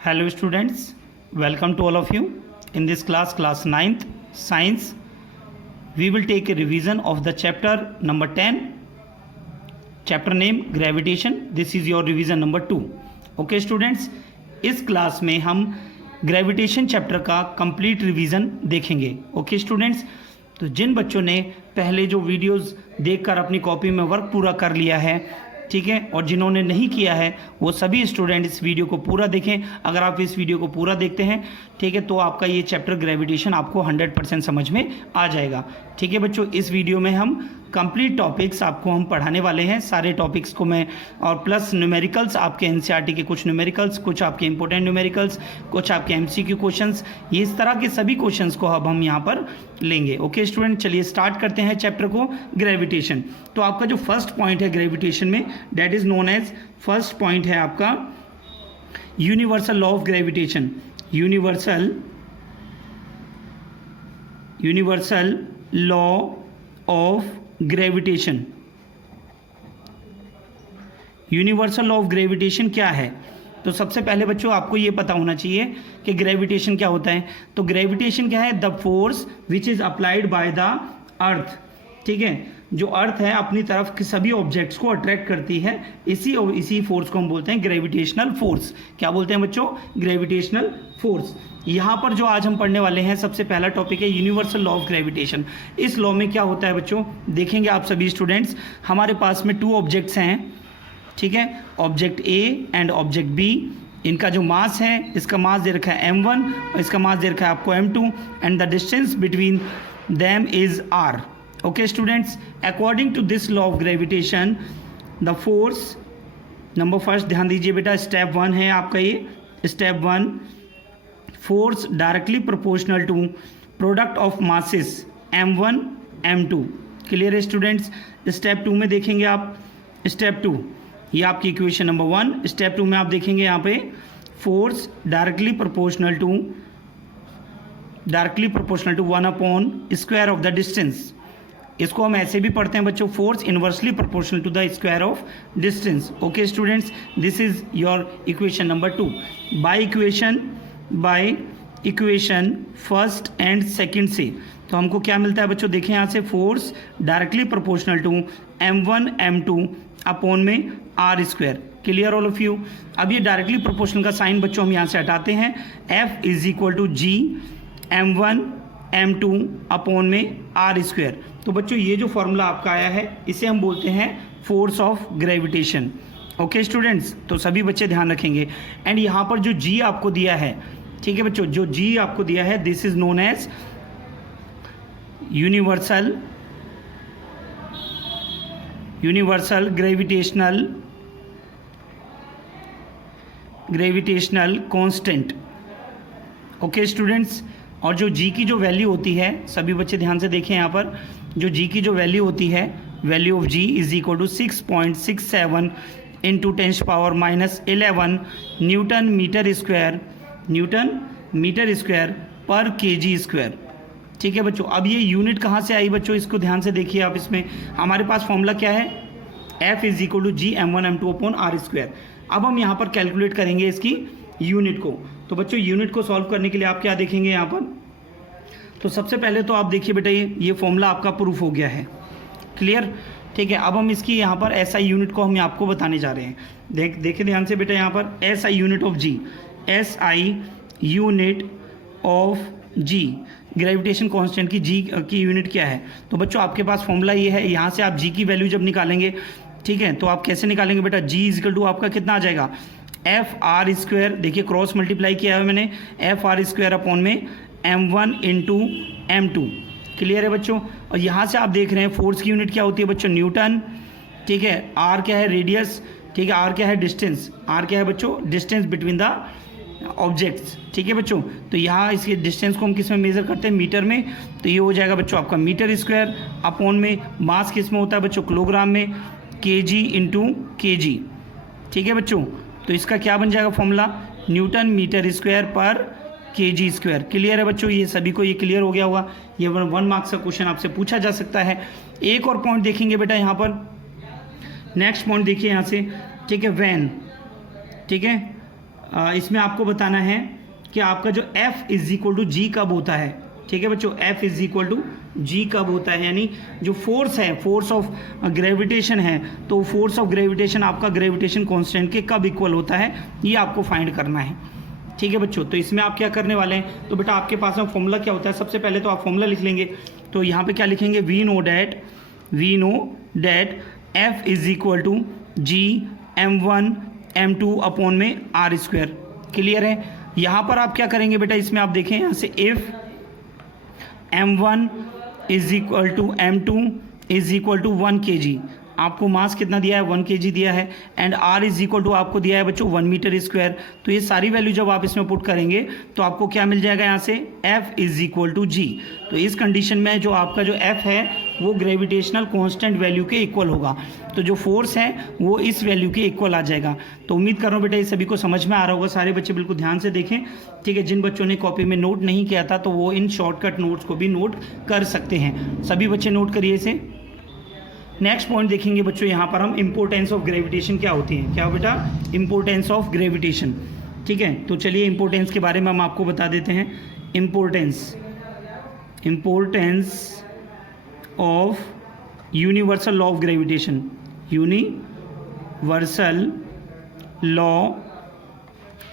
Hello students, welcome to all of you. In this class 9th science, we will take a revision of the chapter number 10, chapter name gravitation. This is your revision number 2. Okay students, इस class में हम gravitation chapter का complete revision देखेंगे. Okay students, तो जिन बच्चों ने पहले जो वीडियोस देखकर अपनी कॉपी में वर्क पूरा कर लिया है, ठीक है, और जिन्होंने नहीं किया है वो सभी स्टूडेंट इस वीडियो को पूरा देखें. अगर आप इस वीडियो को पूरा देखते हैं, ठीक है, तो आपका ये चैप्टर ग्रेविटेशन आपको 100% समझ में आ जाएगा. ठीक है बच्चों, इस वीडियो में हम कंप्लीट टॉपिक्स आपको हम पढ़ाने वाले हैं. सारे टॉपिक्स को मैं और प्लस न्यूमेरिकल्स, आपके एनसीईआरटी के कुछ न्यूमेरिकल्स, कुछ आपके इंपॉर्टेंट न्यूमेरिकल्स, कुछ आपके एमसीक्यू क्वेश्चंस, ये इस तरह के सभी क्वेश्चंस को अब हम यहाँ पर लेंगे. ओके स्टूडेंट, चलिए स्टार्ट करते हैं चैप्टर को ग्रेविटेशन. तो आपका जो फर्स्ट पॉइंट है ग्रेविटेशन में, that is known as, first point है आपका universal law of gravitation. Universal law of gravitation. Universal law of gravitation क्या है? तो सबसे पहले बच्चों आपको ये पता होना चाहिए कि ग्रेविटेशन क्या होता है. तो ग्रेविटेशन क्या है? The force which is applied by the earth. ठीक है, जो अर्थ है अपनी तरफ के सभी ऑब्जेक्ट्स को अट्रैक्ट करती है, इसी फोर्स को हम बोलते हैं ग्रेविटेशनल फोर्स. क्या बोलते हैं बच्चों? Gravitational force. यहाँ पर जो आज हम पढ़ने वाले हैं, सबसे पहला टॉपिक है यूनिवर्सल लॉ ऑफ ग्रेविटेशन. इस लॉ में क्या होता है बच्चों, देखेंगे आप सभी स्टूडेंट्स. हमारे पास में 2 ऑब्जेक्ट्स हैं, ठीक है, object A and object B. इनका जो मास है, इसका मास दे रखा है m1 और इसका मास दे रखा है आपको m2 and the distance between them is r. Okay students, according to this law of gravitation the force, number first ध्यान दीजिए बेटा, स्टेप 1 है आपका ये. Step 1, force directly proportional to product of masses m1 m2. Clear है students? Step 2 में देखेंगे आप, स्टेप 2 ये आपकी इक्वेशन नंबर 1. स्टेप 2 में आप देखेंगे यहाँ पे फोर्स डायरेक्टली प्रोपोर्शनल टू 1/स्क्वायर ऑफ द डिस्टेंस. इसको हम ऐसे भी पढ़ते हैं बच्चों, force inversely proportional to the square of distance. Okay students, this is your equation number 2. By equation first and second से तो हमको क्या मिलता है बच्चों? देखें यहाँ से, force directly proportional to m1 m2 upon में r². Clear all of you? अब ये डायरेक्टली प्रोपोर्शनल का साइन बच्चों हम यहाँ से हटाते हैं. F is equal to g m1 m2 upon में r². तो बच्चों ये जो फॉर्मूला आपका आया है, इसे हम बोलते हैं force of gravitation. Okay students, तो सभी बच्चे ध्यान रखेंगे. एंड यहाँ पर जो g आपको दिया है, ठीक है बच्चों, जो g आपको दिया है, this is known as universal gravitational constant. Okay students, और जो g की जो वैल्यू होती है, सभी बच्चे ध्यान से देखें यहाँ पर, जो g की जो वैल्यू होती है, value of g is equal to 6.67 into 10⁻⁻11 newton metre square per kg². ठीक है बच्चों, अब ये यूनिट कहाँ से आई बच्चों? इसको ध्यान से देखिए आप. इसमें हमारे पास फॉर्मूला क्या है? F is equal to g m1 m2 upon r². अब हम यहाँ पर कैलकुलेट करेंगे इसकी यूनिट को. तो बच्चों यूनिट को सॉल्व करने के लिए आप क्या देखेंगे यहाँ पर? तो सबसे पहले तो आप देखिए बेटा, ये फॉर्मूला आपका प्रूफ हो गया है. क्लियर? ठीक है, अब हम इसकी यहाँ पर SI यूनिट को हम आपको बताने जा रहे हैं. देखिए ध्यान से बेटा, यहाँ पर SI unit of G, SI unit of G, gravitation constant की G की यूनिट क्या है? तो बच्चों आपके पास फॉर्मूला ये है. यहाँ से आप G की वैल्यू जब निकालेंगे, ठीक है, तो आप कैसे निकालेंगे बेटा? G इजकल टू आपका कितना आ जाएगा? FR². देखिए क्रॉस मल्टीप्लाई किया है मैंने, FR² अपॉन में m1 इंटू m2. क्लियर है बच्चों? और यहाँ से आप देख रहे हैं फोर्स की यूनिट क्या होती है बच्चों? न्यूटन. ठीक है, R क्या है? रेडियस. ठीक है, R क्या है? डिस्टेंस. R क्या है बच्चों? Distance between the objects. ठीक है बच्चों, तो यहाँ इसके डिस्टेंस को हम किस में मेजर करते हैं? मीटर में. तो ये हो जाएगा बच्चों आपका मीटर² अपॉन में मास किस में होता है बच्चों? किलोग्राम में. kg into kg. ठीक है बच्चों, तो इसका क्या बन जाएगा फॉर्मूला? न्यूटन मीटर² पर kg². क्लियर है बच्चों? ये सभी को ये क्लियर हो गया होगा. ये 1 मार्क्स का क्वेश्चन आपसे पूछा जा सकता है. एक और पॉइंट देखेंगे बेटा यहाँ पर, नेक्स्ट पॉइंट देखिए यहाँ से. ठीक है, वैन, ठीक है, इसमें आपको बताना है कि आपका जो F इज इक्वल टू जी कब होता है। ठीक है बच्चों, F इज इक्वल टू जी कब होता है, यानी जो फोर्स है, फोर्स ऑफ ग्रेविटेशन है, तो फोर्स ऑफ ग्रेविटेशन आपका ग्रेविटेशन कांस्टेंट के कब इक्वल होता है, ये आपको फाइंड करना है। ठीक है बच्चों, तो इसमें आप क्या करने वाले हैं, तो बेटा आपके पास में फॉर्मूला क्या होता है, सबसे पहले तो आप फॉर्मूला लिख लेंगे। तो यहाँ पे क्या लिखेंगे, we know that F is equal to G M1 M2 upon में R स्क्वायर। क्लियर है। यहाँ पर आप क्या करेंगे बेटा, इसमें आप देखें यहाँ से if M1 is equal to M2 is equal to 1 kg, आपको मास कितना दिया है, 1 kg दिया है, and R is equal to आपको दिया है बच्चों 1 मीटर स्क्वायर। तो ये सारी वैल्यू जब आप इसमें पुट करेंगे तो आपको क्या मिल जाएगा, यहाँ से F इज इक्वल टू जी। तो इस कंडीशन में जो आपका जो F है वो ग्रेविटेशनल कांस्टेंट वैल्यू के इक्वल होगा, तो जो फोर्स है वो इस वैल्यू के इक्वल आ जाएगा। तो उम्मीद कर रहा हूँ बेटा ये सभी को समझ में आ रहा होगा, सारे बच्चे बिल्कुल ध्यान से देखें। ठीक है, जिन बच्चों ने कॉपी में नोट नहीं किया था तो वो इन शॉर्टकट नोट्स को भी नोट कर सकते हैं। सभी बच्चे नोट करिए इसे। नेक्स्ट पॉइंट देखेंगे बच्चों, यहाँ पर हम इंपॉर्टेंस ऑफ ग्रेविटेशन क्या होती है। क्या बेटा, इंपॉर्टेंस ऑफ ग्रेविटेशन। ठीक है, तो चलिए इंपॉर्टेंस के बारे में हम आपको बता देते हैं। Importance of universal law of gravitation, universal law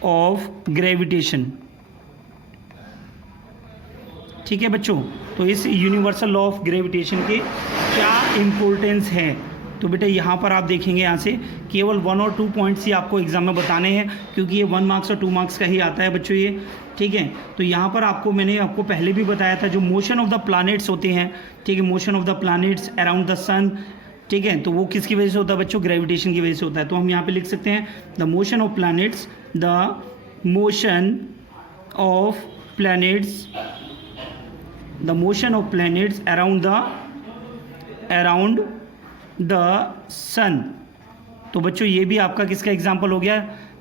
of gravitation. ठीक है बच्चों, तो इस यूनिवर्सल लॉ ऑफ ग्रेविटेशन के क्या इंपॉर्टेंस है, तो बेटा यहाँ पर आप देखेंगे, यहाँ से केवल 1 और 2 पॉइंट्स ही आपको एग्जाम में बताने हैं, क्योंकि ये 1 मार्क्स और 2 मार्क्स का ही आता है बच्चों ये। ठीक है, तो यहाँ पर मैंने आपको पहले भी बताया था, जो मोशन ऑफ द प्लैनेट्स होते हैं, ठीक है, motion of the planets around the sun, ठीक है, तो वो किसकी वजह से होता है बच्चों, ग्रेविटेशन की वजह से होता है। तो हम यहाँ पे लिख सकते हैं the motion of planets, the motion of planets, the motion of planets around the sun. तो बच्चों ये भी आपका किसका एग्जाम्पल हो गया,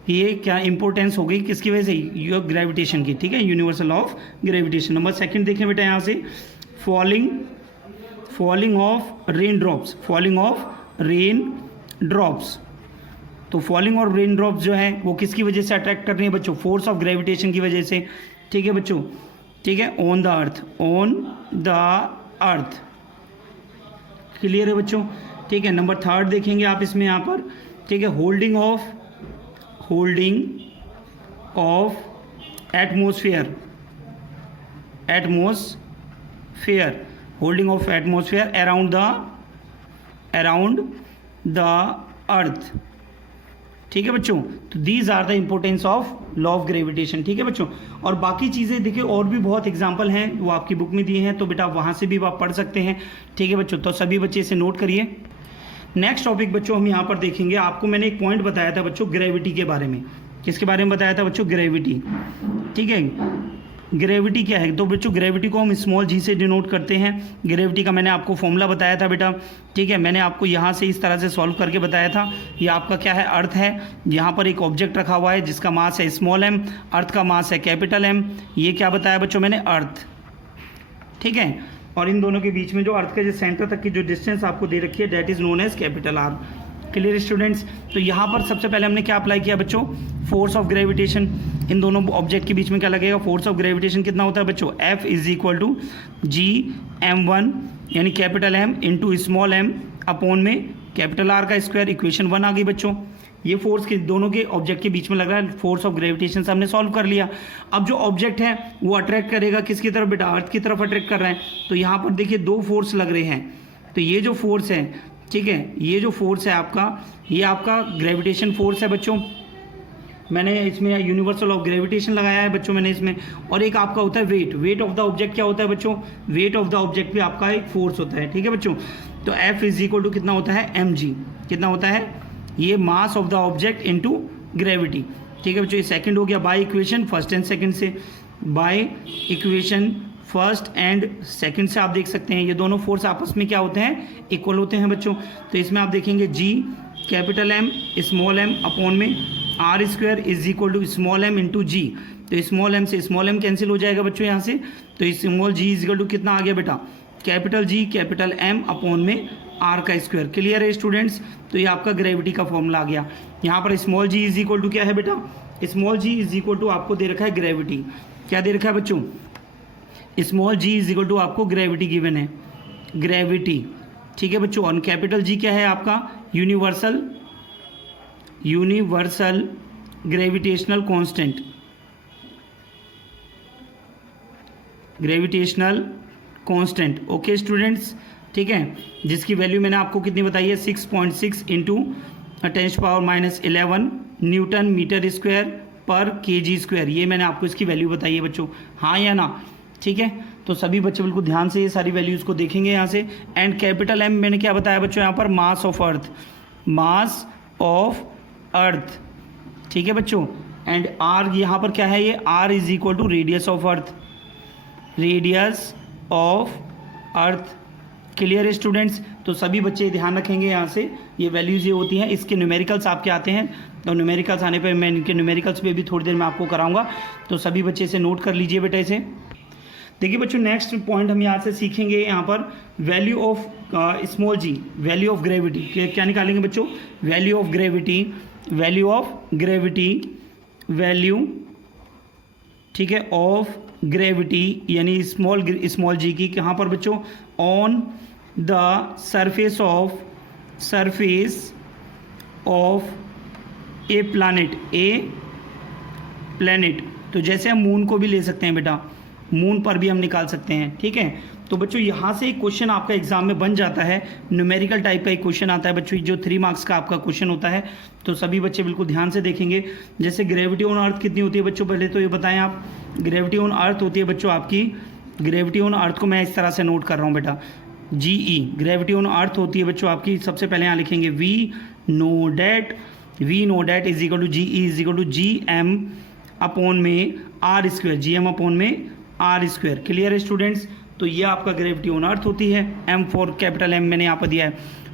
ये क्या इंपॉर्टेंस हो गई किसकी वजह से, योर ग्रेविटेशन की। ठीक है, universal law of gravitation. Number second देखें बेटा, यहाँ से falling of rain drops, falling of rain drops. तो फॉलिंग और रेन ड्रॉप्स जो है वो किसकी वजह से अट्रैक्ट कर रही है बच्चों, फोर्स ऑफ ग्रेविटेशन की वजह से। ठीक है बच्चों, ठीक है, ऑन द अर्थ। क्लियर है बच्चों। ठीक है, नंबर थर्ड देखेंगे आप इसमें यहाँ पर, ठीक है, holding of atmosphere, holding of atmosphere around the earth. ठीक है बच्चों, तो these are the importance of law of gravitation. ठीक है बच्चों, और बाकी चीज़ें देखिए और भी बहुत एग्जाम्पल हैं वो आपकी बुक में दिए हैं, तो बेटा वहाँ से भी आप पढ़ सकते हैं। ठीक है बच्चों, तो सभी बच्चे इसे नोट करिए। नेक्स्ट टॉपिक बच्चों हम यहाँ पर देखेंगे, आपको मैंने एक पॉइंट बताया था बच्चों ग्रेविटी के बारे में। किसके बारे में बताया था बच्चों, ग्रेविटी। ठीक है, ग्रेविटी क्या है, तो बच्चों ग्रेविटी को हम स्मॉल जी से डिनोट करते हैं। ग्रेविटी का मैंने आपको फॉर्मूला बताया था बेटा। ठीक है, मैंने आपको यहाँ से इस तरह से सॉल्व करके बताया था। ये आपका क्या है, अर्थ है। यहाँ पर एक ऑब्जेक्ट रखा हुआ है जिसका मास है स्मॉल m, अर्थ का मास है कैपिटल M। ये क्या बताया बच्चों मैंने, अर्थ। ठीक है, और इन दोनों के बीच में जो अर्थ के जो सेंटर तक की जो डिस्टेंस आपको दे रखी है that is known as capital R। Clear students. तो यहाँ पर सबसे पहले हमने क्या अप्लाई किया बच्चों, फोर्स ऑफ ग्रेविटेशन। इन दोनों ऑब्जेक्ट के बीच में क्या लगेगा, फोर्स ऑफ ग्रेविटेशन कितना होता है बच्चों, F is equal to G M1 यानी capital M into small m upon में कैपिटल R का स्क्वायर। इक्वेशन 1 आ गई बच्चों। ये फोर्स के दोनों के ऑब्जेक्ट के बीच में लग रहा है, फोर्स ऑफ ग्रेविटेशन से हमने सॉल्व कर लिया। अब जो ऑब्जेक्ट है वो अट्रैक्ट करेगा किसकी तरफ बेटा, अर्थ की तरफ अट्रैक्ट कर रहा है। तो यहाँ पर देखिए 2 फोर्स लग रहे हैं। तो ये जो फोर्स है, ठीक है, ये जो फोर्स है आपका, ये आपका ग्रेविटेशन फोर्स है बच्चों। मैंने इसमें यूनिवर्सल ऑफ ग्रेविटेशन लगाया है बच्चों मैंने इसमें। और एक आपका होता है वेट ऑफ द ऑब्जेक्ट। क्या होता है बच्चों, वेट ऑफ द ऑब्जेक्ट भी आपका एक फोर्स होता है। ठीक है बच्चों, तो F इज इक्वल टू कितना होता है, mg। कितना होता है, ये mass of the object into gravity. ठीक है बच्चों, ये सेकंड हो गया by equation first and second से। By equation first and second से आप देख सकते हैं ये दोनों फोर्स आपस में क्या होते हैं, इक्वल होते हैं बच्चों। तो इसमें आप देखेंगे G capital M small m upon में R square is equal to small m into g. तो स्मॉल m से स्मॉल m कैंसिल हो जाएगा बच्चों यहाँ से। तो small g is equal to कितना आ गया बेटा, capital G capital M upon में R का स्क्वायर। क्लियर है स्टूडेंट्स। तो ये आपका ग्रेविटी का फॉर्मूला आ गया। यहाँ पर small g is equal to क्या है बेटा, small g is equal to आपको दे रखा है ग्रेविटी। क्या दे रखा है बच्चों? Small g is equal to आपको ग्रेविटी गिवन है, ग्रेविटी। ठीक है बच्चों, और कैपिटल जी क्या है आपका? Universal gravitational constant, gravitational constant. Okay students, ठीक है, जिसकी वैल्यू मैंने आपको कितनी बताई है? 6.6 इंटू 10⁻11 न्यूटन मीटर स्क्वायर पर केजी स्क्वायर। ये मैंने आपको इसकी वैल्यू बताई है बच्चों, हाँ या ना? ठीक है, तो सभी बच्चे बिल्कुल ध्यान से ये सारी वैल्यूज़ को देखेंगे यहाँ से। एंड कैपिटल एम मैंने क्या बताया बच्चों यहाँ पर? Mass of earth, mass of earth. ठीक है बच्चों, एंड आर यहाँ पर क्या है? ये R is equal to radius of earth, radius of earth. Clear है स्टूडेंट्स? तो सभी बच्चे ध्यान रखेंगे यहाँ से, ये वैल्यूज़ ये होती हैं। इसके न्यूमेरिकल्स आपके आते हैं, तो न्यूमेरिकल्स आने पे मैं इनके न्यूमेरिकल्स पे भी थोड़ी देर में आपको कराऊंगा, तो सभी बच्चे इसे नोट कर लीजिए बेटा इसे। देखिए बच्चों, नेक्स्ट पॉइंट हम यहाँ से सीखेंगे यहाँ पर value of small g, value of gravity. क्या निकालेंगे बच्चों? Value of gravity, value of gravity, value, ठीक है, ऑफ ग्रेविटी यानी स्मॉल जी की कहाँ पर बच्चों? On the surface of a planet. तो जैसे हम मून को भी ले सकते हैं बेटा, मून पर भी हम निकाल सकते हैं। ठीक है, तो बच्चों यहाँ से एक क्वेश्चन आपका एग्जाम में बन जाता है, न्यूमेरिकल टाइप का एक क्वेश्चन आता है बच्चों, जो 3 मार्क्स का आपका क्वेश्चन होता है। तो सभी बच्चे बिल्कुल ध्यान से देखेंगे। जैसे ग्रेविटी ऑन अर्थ कितनी होती है बच्चों? पहले तो ये बताएं आप। ग्रेविटी ऑन अर्थ होती है बच्चों आपकी, ग्रेविटी ऑन अर्थ को मैं इस तरह से नोट कर रहा हूँ बेटा, GE। ग्रेविटी ऑन अर्थ होती है बच्चों आपकी, सबसे पहले यहाँ लिखेंगे we know that is equal to GE is equal to GM upon में R स्क्वायर, GM अपॉन में R स्क्वायर। क्लियर है स्टूडेंट्स? तो ये आपका ग्रेविटी ऑन अर्थ होती है। M फॉर कैपिटल M मैंने यहाँ पर दिया है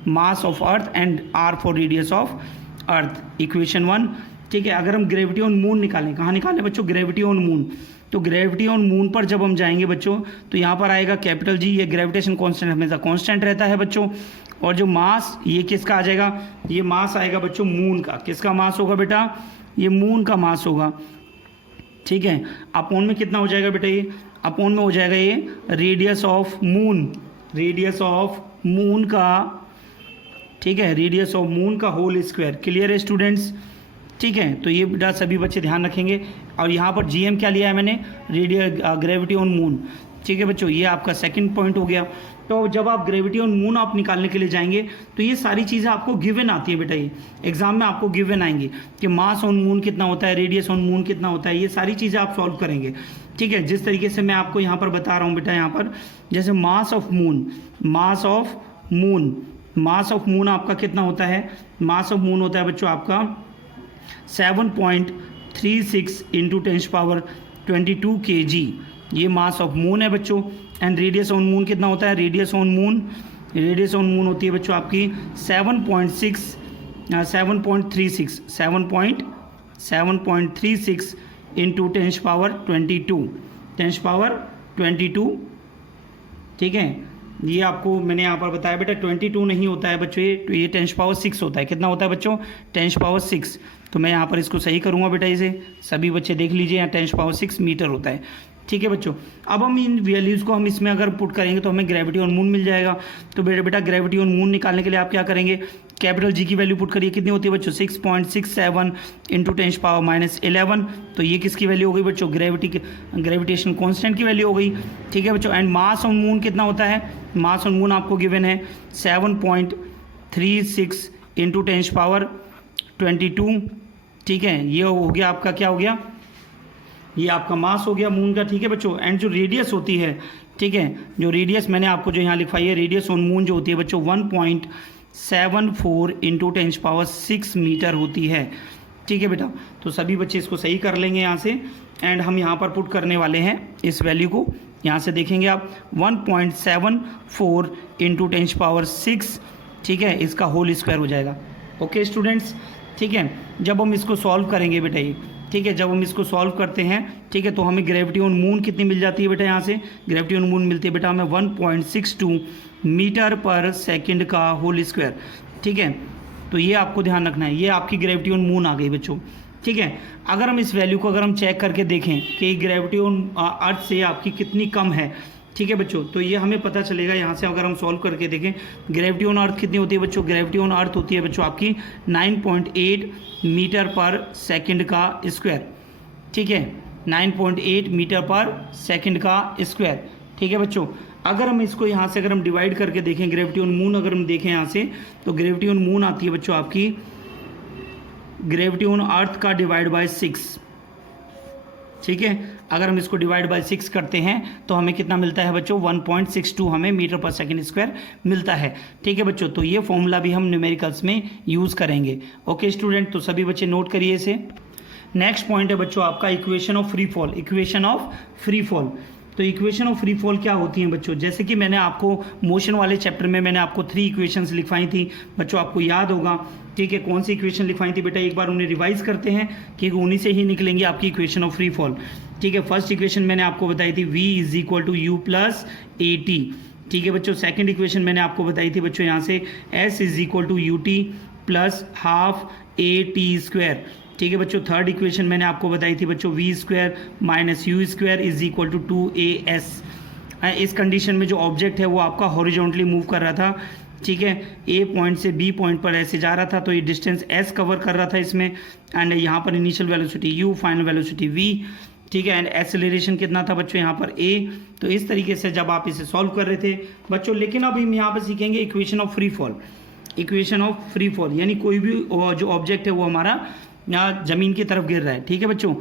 mass of earth, and R for radius of earth, equation 1। ठीक है, अगर हम ग्रेविटी ऑन मून निकालें, कहाँ निकालें बच्चों? Gravity on moon. तो ग्रेविटी ऑन मून पर जब हम जाएंगे बच्चों, तो यहाँ पर आएगा कैपिटल G, ये ग्रेविटेशन कांस्टेंट हमेशा कांस्टेंट रहता है बच्चों। और जो मास, ये किसका आ जाएगा? ये मास आएगा बच्चों मून का। किसका मास होगा बेटा? ये मून का मास होगा। ठीक है, अपॉन में कितना हो जाएगा बेटा? ये अपॉन में हो जाएगा ये radius of moon, radius of moon का, ठीक है, रेडियस ऑफ मून का होल स्क्वायर। क्लियर है स्टूडेंट्स? ठीक है, तो ये बेटा सभी बच्चे ध्यान रखेंगे। और यहाँ पर GM क्या लिया है मैंने? Gravity on moon. ठीक है बच्चों, ये आपका सेकंड पॉइंट हो गया। तो जब आप ग्रेविटी ऑन मून आप निकालने के लिए जाएंगे, तो ये सारी चीज़ें आपको गिवन आती है बेटा, ये एग्जाम में आपको गिवन आएंगी कि मास ऑन मून कितना होता है, रेडियस ऑन मून कितना होता है, ये सारी चीज़ें आप सॉल्व करेंगे। ठीक है, जिस तरीके से मैं आपको यहाँ पर बता रहा हूँ बेटा, यहाँ पर जैसे मास ऑफ मून आपका कितना होता है? मास ऑफ मून होता है बच्चों आपका 7.36 इंटू 10⁻22 kg, ये मास ऑफ मून है बच्चों। एंड रेडियस ऑन मून कितना होता है? रेडियस ऑन मून होती है बच्चों आपकी 7.36 इंटू 10⁻22। ठीक है, ये आपको मैंने यहाँ पर बताया बेटा 22 नहीं होता है बच्चों, ये 10⁻6 होता है। कितना होता है बच्चों? 10⁻6। तो मैं यहाँ पर इसको सही करूँगा बेटा, इसे सभी बच्चे देख लीजिए, यहाँ 10⁻6 मीटर होता है। ठीक है बच्चों, अब हम इन वैल्यूज़ को हम इसमें अगर पुट करेंगे तो हमें ग्रेविटी ऑन मून मिल जाएगा। तो बेटा ग्रेविटी ऑन मून निकालने के लिए आप क्या करेंगे? कैपिटल G की वैल्यू पुट करिए, कितनी होती है बच्चों? 6.67 इंटू 10⁻11। तो ये किसकी वैल्यू हो गई बच्चों? ग्रेविटेशन कांस्टेंट की वैल्यू हो गई। ठीक है बच्चों, एंड मास ऑन मून कितना होता है? मास ऑन मून आपको गिवन है 7.36 इंटू 10⁻22। ठीक है, ये हो गया आपका, क्या हो गया? ये आपका मास हो गया मून का। ठीक है बच्चों, एंड जो रेडियस होती है, ठीक है, जो रेडियस मैंने आपको जो यहाँ लिखवाई है, रेडियस ऑन मून जो होती है बच्चों 1.74 इंटू 10⁻6 मीटर होती है। ठीक है बेटा, तो सभी बच्चे इसको सही कर लेंगे यहाँ से। एंड हम यहाँ पर पुट करने वाले हैं इस वैल्यू को, यहाँ से देखेंगे आप 1.74 इंटू 10⁻6। ठीक है, इसका होल स्क्वायर हो जाएगा। ओके स्टूडेंट्स, ठीक है, जब हम इसको सॉल्व करेंगे बेटा ये, ठीक है, जब हम इसको सॉल्व करते हैं, ठीक है, तो हमें ग्रेविटी ऑन मून कितनी मिल जाती है बेटा? यहाँ से ग्रेविटी ऑन मून मिलती है बेटा हमें 1.62 मीटर पर सेकंड का होल स्क्वायर। ठीक है, तो ये आपको ध्यान रखना है, ये आपकी ग्रेविटी ऑन मून आ गई बच्चों। ठीक है। अगर हम इस वैल्यू को अगर हम चेक करके देखें कि ग्रेविटी ऑन अर्थ से आपकी कितनी कम है, ठीक है बच्चों, तो ये हमें पता चलेगा यहाँ से। अगर हम सॉल्व करके देखें ग्रेविटी ऑन अर्थ कितनी होती है बच्चों, ग्रेविटी ऑन अर्थ होती है बच्चों आपकी 9.8 मीटर पर सेकंड का स्क्वायर, ठीक है, 9.8 मीटर पर सेकंड का स्क्वायर, ठीक है बच्चों। अगर हम इसको यहाँ से अगर हम डिवाइड करके देखें ग्रेविटी ऑन मून, अगर हम देखें यहाँ से तो ग्रेविटी ऑन मून आती है बच्चों आपकी ग्रेविटी ऑन अर्थ का डिवाइड बाय 6, ठीक है। अगर हम इसको डिवाइड बाय 6 करते हैं तो हमें कितना मिलता है बच्चों, 1.62 हमें मीटर पर सेकंड स्क्वायर मिलता है, ठीक है बच्चों। तो ये फॉर्मूला भी हम न्यूमेरिकल्स में यूज़ करेंगे। ओके स्टूडेंट, तो सभी बच्चे नोट करिए इसे। नेक्स्ट पॉइंट है बच्चों आपका equation of free fall. Equation of free fall, तो इक्वेशन ऑफ फ्री फॉल क्या होती हैं बच्चों, जैसे कि मैंने आपको मोशन वाले चैप्टर में मैंने आपको 3 इक्वेशंस लिखवाई थी बच्चों, आपको याद होगा, ठीक है। कौन सी इक्वेशन लिखवाई थी बेटा, एक बार उन्हें रिवाइज करते हैं कि उन्हीं से ही निकलेंगे आपकी इक्वेशन ऑफ फ्री फॉल, ठीक है। फर्स्ट इक्वेशन मैंने आपको बताई थी v = u + at, ठीक है बच्चों। सेकंड इक्वेशन मैंने आपको बताई थी बच्चों यहाँ से s = ut + ½ at², ठीक है बच्चों। थर्ड इक्वेशन मैंने आपको बताई थी बच्चों v² - u² = 2as। इस कंडीशन में जो ऑब्जेक्ट है वो आपका हॉरिजॉन्टली मूव कर रहा था, ठीक है, ए पॉइंट से बी पॉइंट पर ऐसे जा रहा था, तो ये डिस्टेंस s कवर कर रहा था इसमें, एंड यहाँ पर initial velocity u, final velocity v, ठीक है, एंड एक्सेलरेशन कितना था बच्चों यहाँ पर a। तो इस तरीके से जब आप इसे सॉल्व कर रहे थे बच्चों, लेकिन अब हम यहाँ पर सीखेंगे equation of free fall. Equation of free fall यानी कोई भी जो ऑब्जेक्ट है वो हमारा यहाँ ज़मीन की तरफ गिर रहा है, ठीक है बच्चों,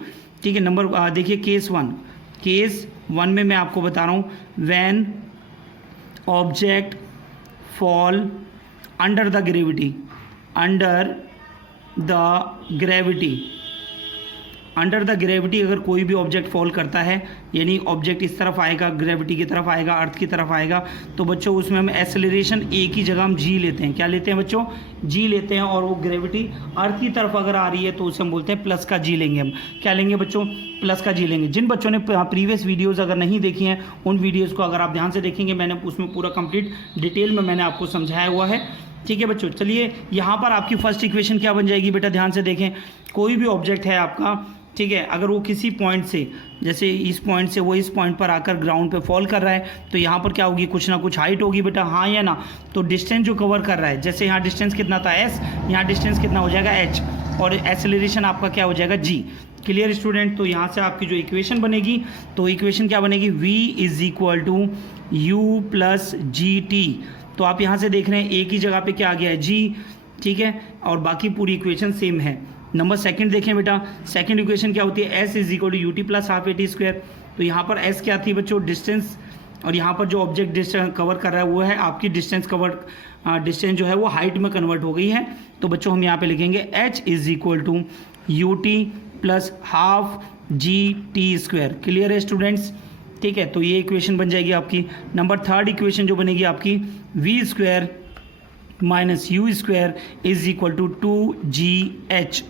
ठीक है। नंबर देखिए केस 1 में मैं आपको बता रहा हूँ, when object fall under the gravity, under the gravity अगर कोई भी ऑब्जेक्ट फॉल करता है, यानी ऑब्जेक्ट इस तरफ आएगा, ग्रेविटी की तरफ आएगा, अर्थ की तरफ आएगा, तो बच्चों उसमें हम एक्सेलरेशन a की जगह हम g लेते हैं। क्या लेते हैं बच्चों, g लेते हैं, और वो ग्रेविटी अर्थ की तरफ अगर आ रही है तो उसे हम बोलते हैं प्लस का g लेंगे। हम क्या लेंगे बच्चों, प्लस का g लेंगे। जिन बच्चों ने प्रीवियस वीडियोज़ अगर नहीं देखी हैं, उन वीडियोज़ को अगर आप ध्यान से देखेंगे, मैंने उसमें पूरा कंप्लीट डिटेल में मैंने आपको समझाया हुआ है, ठीक है बच्चों। चलिए यहाँ पर आपकी फर्स्ट इक्वेशन क्या बन जाएगी बेटा, ध्यान से देखें। कोई भी ऑब्जेक्ट है आपका, ठीक है, अगर वो किसी पॉइंट से, जैसे इस पॉइंट से वो इस पॉइंट पर आकर ग्राउंड पे फॉल कर रहा है, तो यहाँ पर क्या होगी, कुछ ना कुछ हाइट होगी बेटा, हाँ या ना। तो डिस्टेंस जो कवर कर रहा है, जैसे यहाँ डिस्टेंस कितना था s, यहाँ डिस्टेंस कितना हो जाएगा h, और एक्सेलरेशन आपका क्या हो जाएगा g। क्लियर स्टूडेंट, तो यहाँ से आपकी जो इक्वेशन बनेगी, तो इक्वेशन क्या बनेगी, v = u + gt। तो आप यहाँ से देख रहे हैं a की जगह पे क्या आ गया है, g, ठीक है, और बाकी पूरी इक्वेशन सेम है। नंबर सेकंड देखें बेटा, सेकंड इक्वेशन क्या होती है, s = ut + ½ at²। तो यहाँ पर s क्या थी बच्चों, डिस्टेंस, और यहाँ पर जो ऑब्जेक्ट डिस्टेंस कवर कर रहा है वो है आपकी डिस्टेंस डिस्टेंस जो है वो हाइट में कन्वर्ट हो गई है। तो बच्चों हम यहाँ पे लिखेंगे h = ut + ½ gt²। क्लियर है स्टूडेंट्स, ठीक है। तो ये इक्वेशन बन जाएगी आपकी। नंबर थर्ड इक्वेशन जो बनेगी आपकी v² - u² = 2gh।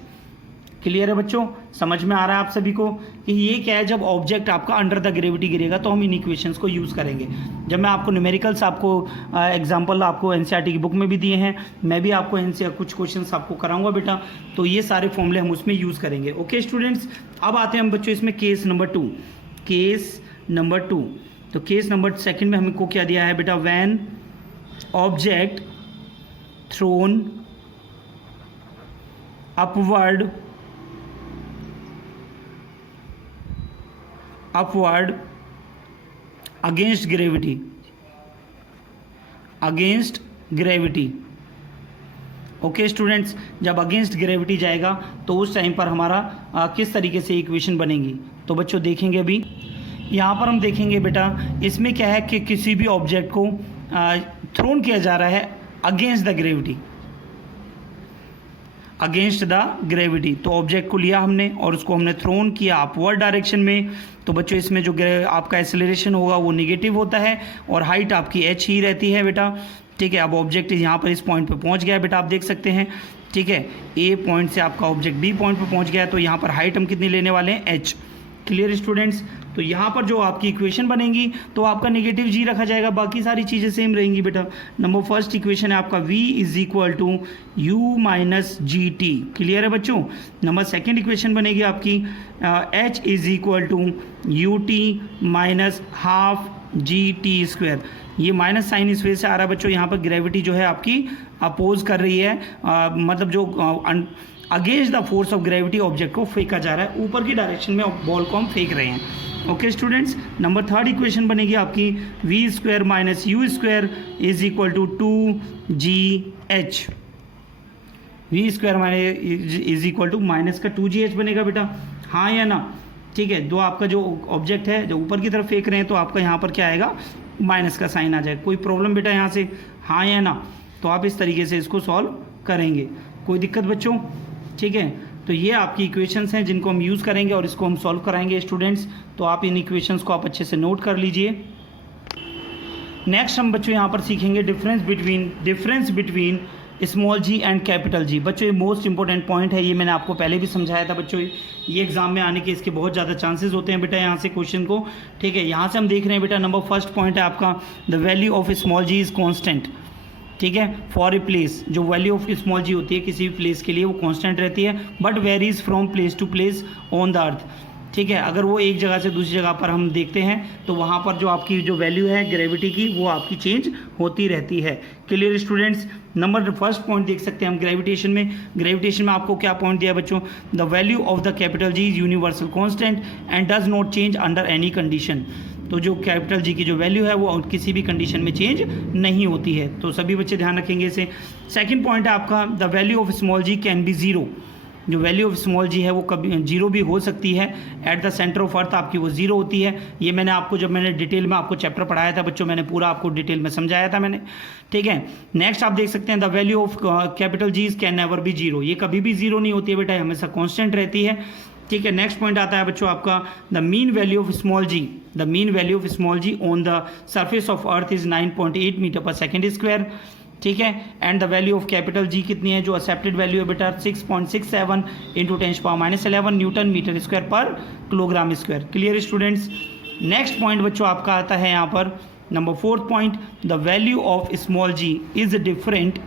क्लियर है बच्चों, समझ में आ रहा है आप सभी को कि ये क्या है, जब ऑब्जेक्ट आपका अंडर द ग्रेविटी गिरेगा तो हम इन इक्वेशंस को यूज़ करेंगे। जब मैं आपको न्यूमेरिकल्स आपको एग्जांपल आपको एनसीईआरटी की बुक में भी दिए हैं, मैं भी आपको इनसे कुछ क्वेश्चंस आपको कराऊंगा बेटा, तो ये सारे फॉर्मूले हम उसमें यूज़ करेंगे। ओके स्टूडेंट्स, अब आते हैं हम बच्चों इसमें केस नंबर 2। तो केस नंबर सेकेंड में हमको क्या दिया है बेटा, when object thrown upward against gravity। Okay students, जब अगेंस्ट ग्रेविटी जाएगा तो उस टाइम पर हमारा किस तरीके से इक्वेशन बनेगी, तो बच्चों देखेंगे अभी। यहाँ पर हम देखेंगे बेटा, इसमें क्या है कि किसी भी ऑब्जेक्ट को थ्रोन किया जा रहा है अगेंस्ट द ग्रेविटी। तो ऑब्जेक्ट को लिया हमने और उसको हमने थ्रोन किया अपवर्ड डायरेक्शन में। तो बच्चों इसमें जो आपका एक्सेलरेशन होगा वो नेगेटिव होता है और हाइट आपकी h ही रहती है बेटा, ठीक है। अब ऑब्जेक्ट यहाँ पर इस पॉइंट पे पहुँच गया है बेटा, आप देख सकते हैं, ठीक है। a पॉइंट से आपका ऑब्जेक्ट b पॉइंट पे पहुँच गया है, तो यहाँ पर हाइट हम कितनी लेने वाले हैं, h। Clear students. तो यहाँ पर जो आपकी इक्वेशन बनेगी तो आपका नेगेटिव जी रखा जाएगा, बाकी सारी चीज़ें सेम रहेंगी बेटा। नंबर फर्स्ट इक्वेशन है आपका v is equal to u minus g t, clear है बच्चों। नंबर सेकेंड इक्वेशन बनेगी आपकी h is equal to u t minus half g t square. ये माइनस साइन इस वजह से आ रहा है बच्चों, यहाँ पर ग्रेविटी जो है आपकी अपोज कर रही है, मतलब जो against the force of gravity object को फेंका जा रहा है, ऊपर की डायरेक्शन में बॉल को हम फेंक रहे हैं। Okay students, number third equation बनेगी आपकी v square minus u square is equal to 2gh। V square minus is equal to minus का 2gh बनेगा बेटा, हाँ या ना। ठीक है, जो आपका जो ऑब्जेक्ट है जो ऊपर की तरफ फेंक रहे हैं तो आपका यहाँ पर क्या आएगा, माइनस का साइन आ जाएगा। कोई प्रॉब्लम बेटा यहाँ से, हाँ या ना। तो आप इस तरीके से इसको सॉल्व करेंगे, कोई दिक्कत बच्चों। ठीक है, तो ये आपकी इक्वेशंस हैं जिनको हम यूज़ करेंगे और इसको हम सॉल्व कराएंगे स्टूडेंट्स। तो आप इन इक्वेशंस को आप अच्छे से नोट कर लीजिए। नेक्स्ट हम बच्चों यहाँ पर सीखेंगे difference between small g and capital G. बच्चों ये मोस्ट इंपॉर्टेंट पॉइंट है, ये मैंने आपको पहले भी समझाया था बच्चों। ये एग्जाम में आने के इसके बहुत ज़्यादा चांसेस होते हैं बेटा यहाँ से क्वेश्चन को। ठीक है, यहाँ से हम देख रहे हैं बेटा, नंबर फर्स्ट पॉइंट है आपका the value of small g is constant. ठीक है, फॉर ए प्लेस जो वैल्यू ऑफ स्मॉल जी होती है किसी भी प्लेस के लिए वो कांस्टेंट रहती है, but varies from place to place on the earth. ठीक है, अगर वो एक जगह से दूसरी जगह पर हम देखते हैं तो वहाँ पर जो आपकी जो वैल्यू है ग्रेविटी की वो आपकी चेंज होती रहती है। Clear students, number first point देख सकते हैं हम ग्रेविटेशन में आपको क्या पॉइंट दिया बच्चों, the value of the capital G is universal constant and does not change under any condition. तो जो कैपिटल जी की जो वैल्यू है वो किसी भी कंडीशन में चेंज नहीं होती है, तो सभी बच्चे ध्यान रखेंगे इसे। सेकंड पॉइंट है आपका the value of small g can be zero. जो वैल्यू ऑफ स्मॉल जी है वो कभी जीरो भी हो सकती है, at the centre of earth आपकी वो जीरो होती है। ये मैंने आपको जब मैंने डिटेल में आपको चैप्टर पढ़ाया था बच्चों, मैंने पूरा आपको डिटेल में समझाया था मैंने। ठीक है, नेक्स्ट आप देख सकते हैं the value of capital ji can never be zero. ये कभी भी जीरो नहीं होती है बेटा, हमेशा कॉन्स्टेंट रहती है। ठीक है, नेक्स्ट पॉइंट आता है बच्चों आपका the mean value of small g on the surface of earth is 9.8 metre per second square. ठीक है, and the value of capital G कितनी है, जो एक्सेप्टेड वैल्यू है बेटा 6.67 into 10⁻11 newton metre square per kilogram square. Clear students, next point बच्चों आपका आता है यहाँ पर number fourth point, the value of small g is different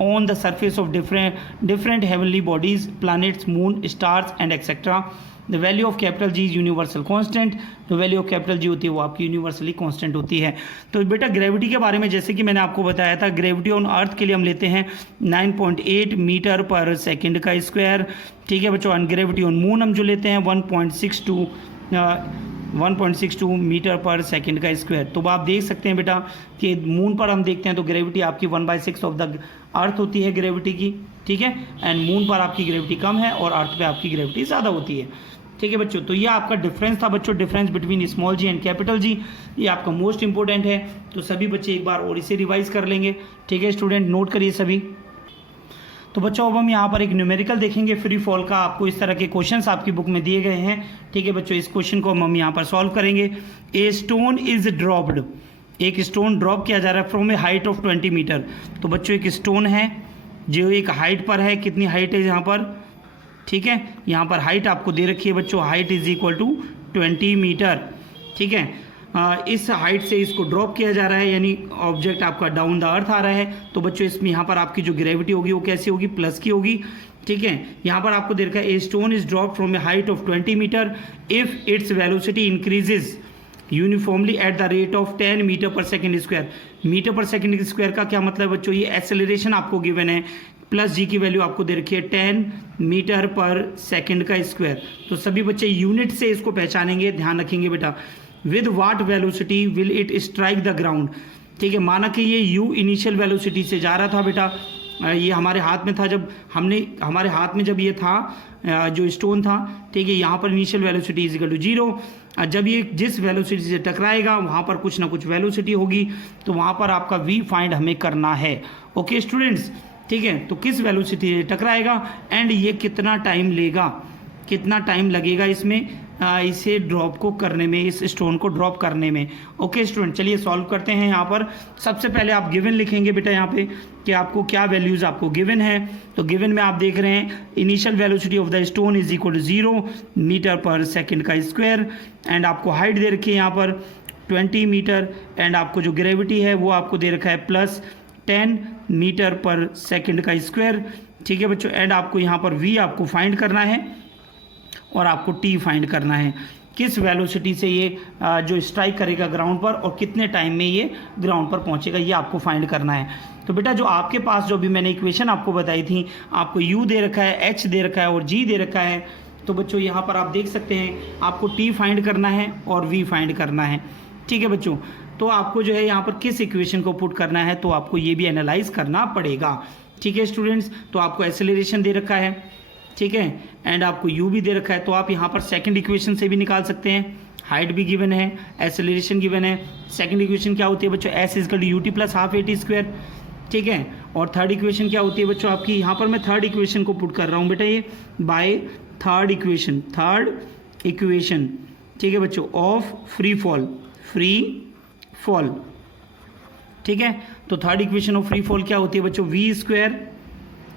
on the surface of different heavenly bodies, planets, moon, stars and etc. The value of capital G is universal constant. तो value of capital जी होती है वो आपकी universally constant होती है। तो बेटा gravity के बारे में जैसे कि मैंने आपको बताया था, ग्रेविटी ऑन अर्थ के लिए हम लेते हैं 9.8 मीटर पर सेकंड का स्क्वायर। ठीक है बच्चों, एंड ग्रेविटी ऑन मून हम जो लेते हैं 1.62 मीटर पर सेकंड का स्क्वायर। तो आप देख सकते हैं बेटा कि मून पर हम देखते हैं तो ग्रेविटी आपकी 1/6 ऑफ द अर्थ होती है ग्रेविटी की। ठीक है, एंड मून पर आपकी ग्रेविटी कम है और अर्थ पे आपकी ग्रेविटी ज़्यादा होती है। ठीक है बच्चों, तो ये आपका डिफरेंस था बच्चों, difference between small g and capital G. ये आपका मोस्ट इंपॉर्टेंट है, तो सभी बच्चे एक बार और इसे रिवाइज कर लेंगे। ठीक है स्टूडेंट, नोट करिए सभी। तो बच्चों अब हम यहाँ पर एक न्यूमेरिकल देखेंगे फ्री फॉल का। आपको इस तरह के क्वेश्चंस आपकी बुक में दिए गए हैं। ठीक है बच्चों, इस क्वेश्चन को हम यहाँ पर सॉल्व करेंगे। ए स्टोन इज ड्रॉप्ड, एक स्टोन ड्रॉप किया जा रहा है from a height of 20 metre. तो बच्चों एक स्टोन है जो एक हाइट पर है, कितनी हाइट है यहाँ पर, ठीक है, यहाँ पर हाइट आपको दे रखी है बच्चों, height is equal to 20 metre. ठीक है, इस हाइट से इसको ड्रॉप किया जा रहा है, यानी ऑब्जेक्ट आपका डाउन द अर्थ आ रहा है। तो बच्चों इसमें यहाँ पर आपकी जो ग्रेविटी होगी वो कैसी होगी, प्लस की होगी। ठीक है, यहाँ पर आपको दे रखा है a stone is drop from a height of 20 metre if its velocity increases uniformly at the rate of 10 metre per second square. Metre per second square का क्या मतलब बच्चों, ये एक्सेलरेशन आपको गिवन है, प्लस जी की वैल्यू आपको दे रखी है 10 मीटर पर सेकेंड का स्क्वायर। तो सभी बच्चे यूनिट से इसको पहचानेंगे, ध्यान रखेंगे बेटा। With what velocity will it strike the ground. ठीक है, माना कि ये यू इनिशियल वेलोसिटी से जा रहा था बेटा, ये हमारे हाथ में था, जब हमारे हाथ में जब ये था जो स्टोन था, ठीक है, यहाँ पर initial velocity is equal to 0। जब ये जिस वेलोसिटी से टकराएगा वहाँ पर कुछ ना कुछ वेलोसिटी होगी, तो वहाँ पर आपका वी फाइंड हमें करना है। ओके स्टूडेंट्स, ठीक है, तो किस वेलोसिटी से टकराएगा एंड ये कितना टाइम लेगा। कितना टाइम लगेगा इसमें इसे ड्रॉप को करने में, इस स्टोन को ड्रॉप करने में। ओके स्टूडेंट, चलिए सॉल्व करते हैं। यहाँ पर सबसे पहले आप गिवन लिखेंगे बेटा यहाँ पे कि आपको क्या वैल्यूज़ आपको गिवन है। तो गिवन में आप देख रहे हैं initial velocity of the stone is equal to 0 metre per second का स्क्वायर, एंड आपको हाइट दे रखी है यहाँ पर 20 मीटर, एंड आपको जो ग्रेविटी है वो आपको दे रखा है प्लस 10 मीटर पर सेकेंड का स्क्वायर। ठीक है बच्चों, एंड आपको यहाँ पर v आपको फाइंड करना है और आपको t फाइंड करना है, किस वेलोसिटी से ये जो स्ट्राइक करेगा ग्राउंड पर और कितने टाइम में ये ग्राउंड पर पहुंचेगा, ये आपको फाइंड करना है। तो बेटा जो आपके पास जो भी मैंने इक्वेशन आपको बताई थी, आपको u दे रखा है, h दे रखा है और g दे रखा है। तो बच्चों यहाँ पर आप देख सकते हैं आपको t फाइंड करना है और v फाइंड करना है। ठीक है बच्चों, तो आपको जो है यहाँ पर किस इक्वेशन को पुट करना है तो आपको ये भी एनालाइज करना पड़ेगा। ठीक है स्टूडेंट्स, तो आपको एक्सेलरेशन दे रखा है, ठीक है, एंड आपको u भी दे रखा है। तो आप यहाँ पर सेकंड इक्वेशन से भी निकाल सकते हैं, हाइट भी गिवन है, एक्सेलरेशन गिवन है। सेकंड इक्वेशन क्या होती है बच्चों, s is equal to ut plus half at square. ठीक है, और थर्ड इक्वेशन क्या होती है बच्चों आपकी, यहाँ पर मैं थर्ड इक्वेशन को पुट कर रहा हूँ बेटा, ये बाय थर्ड इक्वेशन ठीक है बच्चों, ऑफ फ्री फॉल। ठीक है, तो third equation of free fall क्या होती है बच्चों,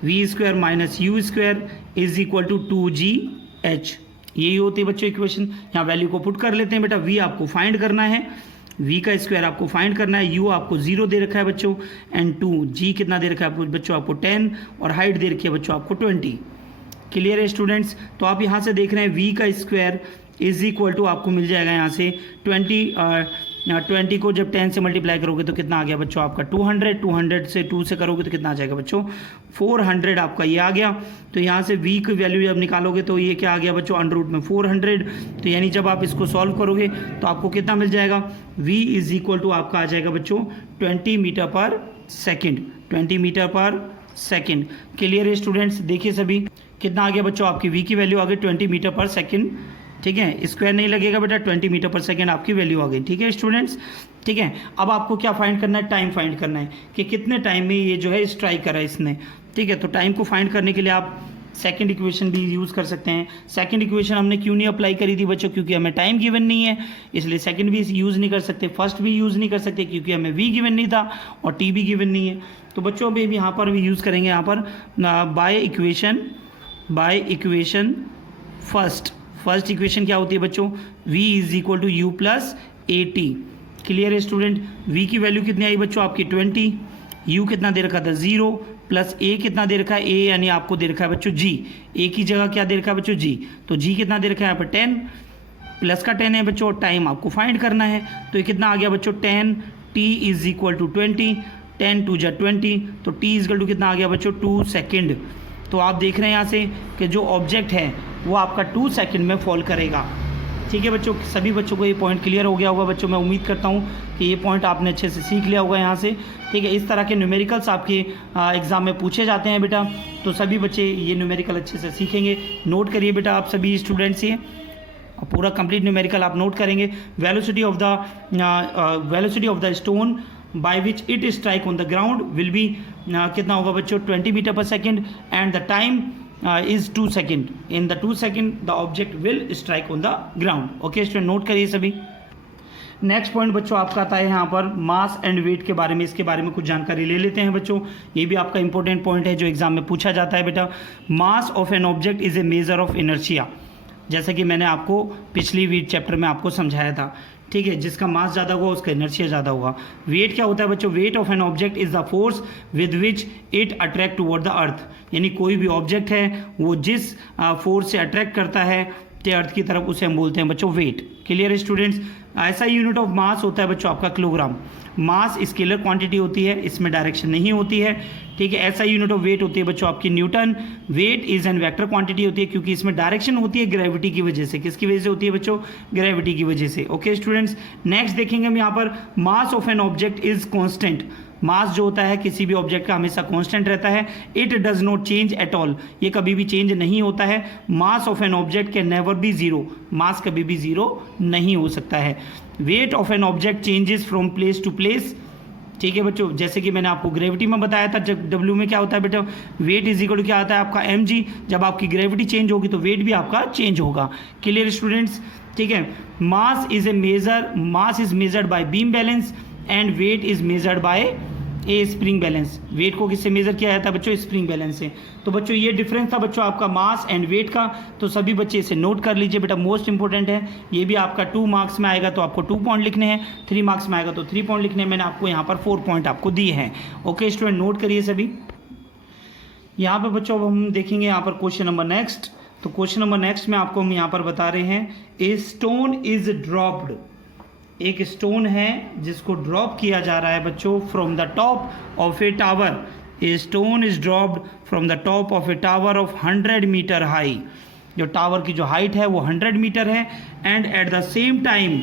v square minus u square is equal to 2gh। यही होती है बच्चों इक्वेशन। यहाँ वैल्यू को पुट कर लेते हैं बेटा, v आपको फाइंड करना है, v का स्क्वायर आपको फाइंड करना है, u आपको 0 दे रखा है बच्चों, एंड 2g कितना दे रखा है बच्चों आपको 10, और हाइट दे रखी है बच्चों आपको 20। क्लियर है स्टूडेंट्स। तो आप यहाँ से देख रहे हैं v का स्क्वायर इज इक्वल टू आपको मिल जाएगा यहाँ से 20 को जब 10 से मल्टीप्लाई करोगे तो कितना आ गया बच्चों आपका 200 से 2 से करोगे तो कितना आ जाएगा बच्चों 400 आपका ये आ गया। तो यहाँ से v की वैल्यू जब निकालोगे तो ये क्या आ गया बच्चों अंडर रूट में 400। तो यानी जब आप इसको सॉल्व करोगे तो आपको कितना मिल जाएगा, v इज इक्वल टू आपका आ जाएगा बच्चों 20 मीटर पर सेकेंड। क्लियर है स्टूडेंट्स, देखिए सभी कितना आ गया बच्चों आपकी v की वैल्यू आ गई 20 मीटर पर सेकेंड। ठीक है, स्क्वायर नहीं लगेगा बेटा, 20 मीटर पर सेकेंड आपकी वैल्यू आ गई। ठीक है स्टूडेंट्स, ठीक है। अब आपको क्या फाइंड करना है, टाइम फाइंड करना है कि कितने टाइम में ये जो है स्ट्राइक करा इसने। ठीक है, तो टाइम को फाइंड करने के लिए आप सेकंड इक्वेशन भी यूज़ कर सकते हैं। सेकंड इक्वेशन हमने क्यों नहीं अप्लाई करी थी बच्चों, क्योंकि हमें टाइम गिवन नहीं है, इसलिए सेकंड भी यूज़ नहीं कर सकते, फर्स्ट भी यूज़ नहीं कर सकते क्योंकि हमें वी गिवन नहीं था और टी भी गिवन नहीं है। तो बच्चों अभी यहाँ पर भी यूज़ करेंगे, यहाँ पर बाय इक्वेशन फर्स्ट इक्वेशन क्या होती है बच्चों, v is equal to u plus a t. Clear है स्टूडेंट, v की वैल्यू कितनी आई बच्चों आपकी 20, u कितना दे रखा था 0, प्लस a कितना दे रखा है, a यानी आपको दे रखा है बच्चों g, a की जगह क्या दे रखा है बच्चों g, तो g कितना दे रखा है यहाँ पर 10, प्लस का 10 है बच्चों, टाइम आपको फाइंड करना है। तो ये कितना आ गया बच्चों 10, t इज इक्वल टू 20, 10 2 जा 20, तो t इज इक्वल टू कितना आ गया बच्चों 2 सेकेंड। तो आप देख रहे हैं यहाँ से कि जो ऑब्जेक्ट है वो आपका 2 सेकंड में फॉल करेगा। ठीक है बच्चों, सभी बच्चों को ये पॉइंट क्लियर हो गया होगा बच्चों, मैं उम्मीद करता हूँ कि ये पॉइंट आपने अच्छे से सीख लिया होगा यहाँ से। ठीक है, इस तरह के न्यूमेरिकल्स आपके एग्ज़ाम में पूछे जाते हैं बेटा, तो सभी बच्चे ये न्यूमेरिकल अच्छे से सीखेंगे। नोट करिए बेटा आप सभी स्टूडेंट्स, ये पूरा कंप्लीट न्यूमेरिकल आप नोट करेंगे। Velocity of the stone by which it strike on the ground will be कितना होगा बच्चों 20 metre per second, and the time is 2 second. in the 2 second the object will strike on the ground। Okay student, note करिए सभी। Next point बच्चों आपका आता है यहाँ पर मास एंड वेट के बारे में, इसके बारे में कुछ जानकारी ले लेते हैं बच्चों। ये भी आपका इंपॉर्टेंट पॉइंट है जो एग्जाम में पूछा जाता है बेटा। मास of an object is a measure of inertia, जैसा कि मैंने आपको पिछली चैप्टर में आपको समझाया था। ठीक है, जिसका मास ज़्यादा होगा उसका इनर्शिया ज़्यादा होगा। वेट क्या होता है बच्चों, wait of an object is the force with which it attract toward the earth, यानी कोई भी ऑब्जेक्ट है वो जिस फोर्स से अट्रैक्ट करता है अर्थ की तरफ, उसे हम बोलते हैं बच्चों वेट। क्लियर है स्टूडेंट्स। ऐसा यूनिट ऑफ मास होता है बच्चों आपका किलोग्राम। मास स्केलर क्वांटिटी होती है, इसमें डायरेक्शन नहीं होती है। ठीक है, ऐसा यूनिट ऑफ वेट होती है बच्चों आपकी newton. Weight is an vector quantity होती है क्योंकि इसमें डायरेक्शन होती है ग्रेविटी की वजह से। किसकी वजह से होती है बच्चों, ग्रेविटी की वजह से। ओके स्टूडेंट्स, नेक्स्ट देखेंगे हम यहाँ पर mass of an object is constant. Mass जो होता है किसी भी ऑब्जेक्ट का हमेशा कांस्टेंट रहता है। It does not change at all, ये कभी भी चेंज नहीं होता है। Mass of an object can never be zero, mass कभी भी जीरो नहीं हो सकता है। Weight of an object changes from place to place, ठीक है बच्चों, जैसे कि मैंने आपको ग्रेविटी में बताया था, जब डब्ल्यू में क्या होता है बेटा, वेट इज इक्वल टू क्या आता है आपका mg। जब आपकी ग्रेविटी चेंज होगी तो वेट भी आपका चेंज होगा। क्लियर स्टूडेंट्स, ठीक है। Mass is measured by beam balance and weight is measured by a spring balance. Weight को किससे मेजर किया जाता है बच्चों, स्प्रिंग बैलेंस से। तो बच्चों ये डिफरेंस था बच्चों आपका मास एंड वेट का। तो सभी बच्चे इसे नोट कर लीजिए बेटा, मोस्ट इंपॉर्टेंट है। ये भी आपका 2 मार्क्स में आएगा तो आपको 2 पॉइंट लिखने हैं, 3 मार्क्स में आएगा तो 3 पॉइंट लिखने हैं। मैंने आपको यहाँ पर 4 पॉइंट आपको दिए हैं। ओके स्टूडेंट, नोट करिए सभी। यहाँ पर बच्चों अब हम देखेंगे यहाँ पर क्वेश्चन नंबर नेक्स्ट। तो क्वेश्चन नंबर नेक्स्ट में आपको हम यहाँ पर बता रहे हैं, ए स्टोन इज ड्रॉप्ड। एक स्टोन है जिसको ड्रॉप किया जा रहा है बच्चों from the top of a tower. A stone is dropped from the top of a tower of 100 metre high. जो टावर की जो हाइट है वो 100 मीटर है। And at the same time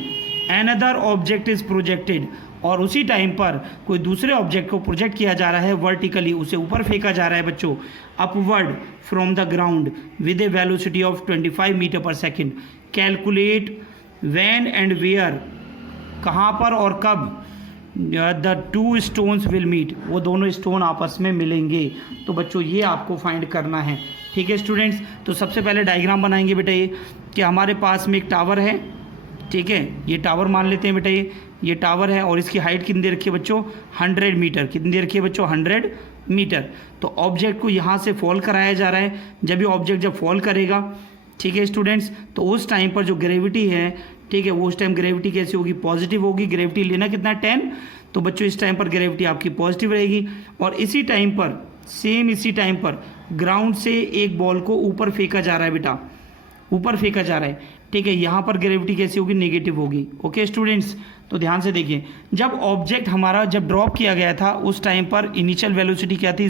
another object is projected. और उसी time पर कोई दूसरे ऑब्जेक्ट को प्रोजेक्ट किया जा रहा है वर्टिकली, उसे ऊपर फेंका जा रहा है बच्चों, upward from the ground with a velocity of 25 metre per second. Calculate when and where, कहाँ पर और कब द 2 स्टोन्स विल मीट, वो दोनों स्टोन आपस में मिलेंगे। तो बच्चों ये आपको फाइंड करना है। ठीक है स्टूडेंट्स, तो सबसे पहले डायग्राम बनाएंगे बेटा ये, कि हमारे पास में एक टावर है। ठीक है, ये टावर मान लेते हैं बेटा, ये टावर है और इसकी हाइट कितनी दे रखी है बच्चों, 100 मीटर। कितनी दे रखी है बच्चों, 100 मीटर। तो ऑब्जेक्ट को यहाँ से फॉल कराया जा रहा है। जब ये ऑब्जेक्ट जब फॉल करेगा, ठीक है स्टूडेंट्स, तो उस टाइम पर जो ग्रेविटी है, ठीक है, वो उस टाइम ग्रेविटी कैसी होगी, पॉजिटिव होगी। ग्रेविटी लेना कितना, 10। तो बच्चों इस टाइम पर ग्रेविटी आपकी पॉजिटिव रहेगी। और इसी टाइम पर, सेम इसी टाइम पर ग्राउंड से एक बॉल को ऊपर फेंका जा रहा है बेटा, ऊपर फेंका जा रहा है। ठीक है, यहाँ पर ग्रेविटी कैसी होगी, नेगेटिव होगी। ओके स्टूडेंट्स, तो ध्यान से देखिए, जब ऑब्जेक्ट हमारा जब ड्रॉप किया गया था उस टाइम पर इनिशियल वेलोसिटी क्या थी,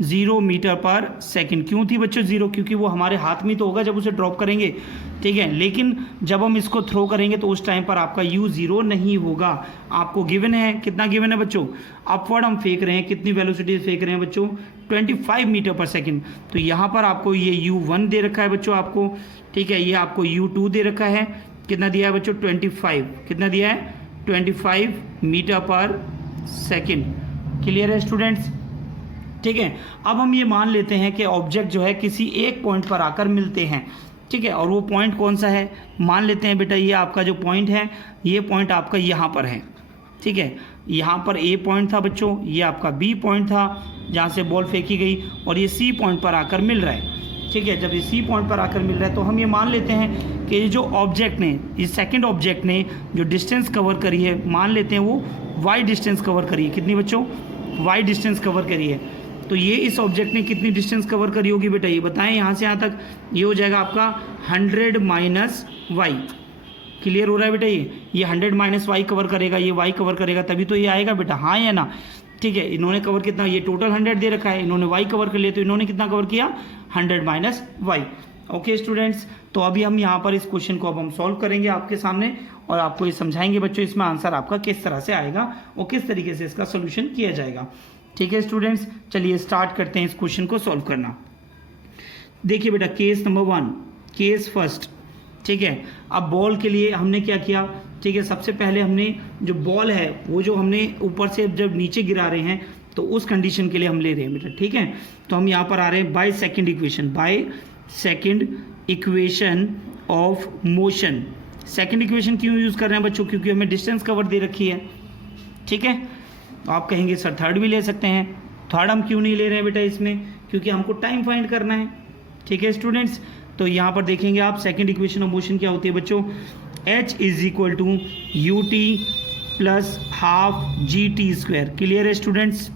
0 मीटर पर सेकंड। क्यों थी बच्चों 0, क्योंकि वो हमारे हाथ में तो होगा जब उसे ड्रॉप करेंगे। ठीक है, लेकिन जब हम इसको थ्रो करेंगे तो उस टाइम पर आपका u 0 नहीं होगा। आपको गिवन है, कितना गिवन है बच्चों, अपवर्ड हम फेंक रहे हैं, कितनी वेलोसिटी फेंक रहे हैं बच्चों, 25 मीटर पर सेकंड। तो यहाँ पर आपको ये u1 दे रखा है बच्चों आपको। ठीक है, ये आपको u2 दे रखा है, कितना दिया है बच्चों, 25। कितना दिया है, 25 मीटर पर सेकंड। क्लियर है स्टूडेंट्स, ठीक है। अब हम ये मान लेते हैं कि ऑब्जेक्ट जो है किसी एक पॉइंट पर आकर मिलते हैं। ठीक है, और वो पॉइंट कौन सा है, मान लेते हैं बेटा ये आपका जो पॉइंट है, ये पॉइंट आपका यहाँ पर है। ठीक है, यहाँ पर ए पॉइंट था बच्चों, ये आपका बी पॉइंट था जहाँ से बॉल फेंकी गई, और ये सी पॉइंट पर आकर मिल रहा है। ठीक है, जब ये सी पॉइंट पर आकर मिल रहा है तो हम ये मान लेते हैं कि ये जो ऑब्जेक्ट ने, इस सेकंड ऑब्जेक्ट ने जो डिस्टेंस कवर करी है, मान लेते हैं वो वाई डिस्टेंस कवर करी है। कितनी बच्चों, वाई डिस्टेंस कवर करी है। तो ये इस ऑब्जेक्ट ने कितनी डिस्टेंस कवर करी होगी बेटा, ये बताएं। यहाँ से यहाँ तक ये हो जाएगा आपका 100 माइनस वाई। क्लियर हो रहा है बेटा, ये 100 माइनस वाई कवर करेगा, ये वाई कवर करेगा, तभी तो ये आएगा बेटा, हाँ या ना। ठीक है, इन्होंने कवर कितना, ये टोटल 100 दे रखा है, इन्होंने वाई कवर कर लिया, तो इन्होंने कितना कवर किया, 100 माइनस वाई। ओके स्टूडेंट्स, तो अभी हम यहाँ पर इस क्वेश्चन को अब हम सॉल्व करेंगे आपके सामने, और आपको ये समझाएंगे बच्चों इसमें आंसर आपका किस तरह से आएगा और किस तरीके से इसका सोल्यूशन किया जाएगा। ठीक है स्टूडेंट्स, चलिए स्टार्ट करते हैं इस क्वेश्चन को सॉल्व करना। देखिए बेटा, केस नंबर 1, केस फर्स्ट। ठीक है, अब बॉल के लिए हमने क्या किया, ठीक है, सबसे पहले हमने जो बॉल है वो जो हमने ऊपर से जब नीचे गिरा रहे हैं तो उस कंडीशन के लिए हम ले रहे हैं बेटा। ठीक है, तो हम यहाँ पर आ रहे हैं by second equation, by second equation of motion. Second equation क्यों यूज़ कर रहे हैं बच्चों, क्योंकि हमें डिस्टेंस कवर दे रखी है। ठीक है, तो आप कहेंगे सर थर्ड भी ले सकते हैं, थर्ड हम क्यों नहीं ले रहे हैं बेटा इसमें, क्योंकि हमको टाइम फाइंड करना है। ठीक है स्टूडेंट्स, तो यहाँ पर देखेंगे आप सेकंड इक्वेशन ऑफ मोशन क्या होती है बच्चों, h is equal to u t plus half g t square. Clear है स्टूडेंट्स,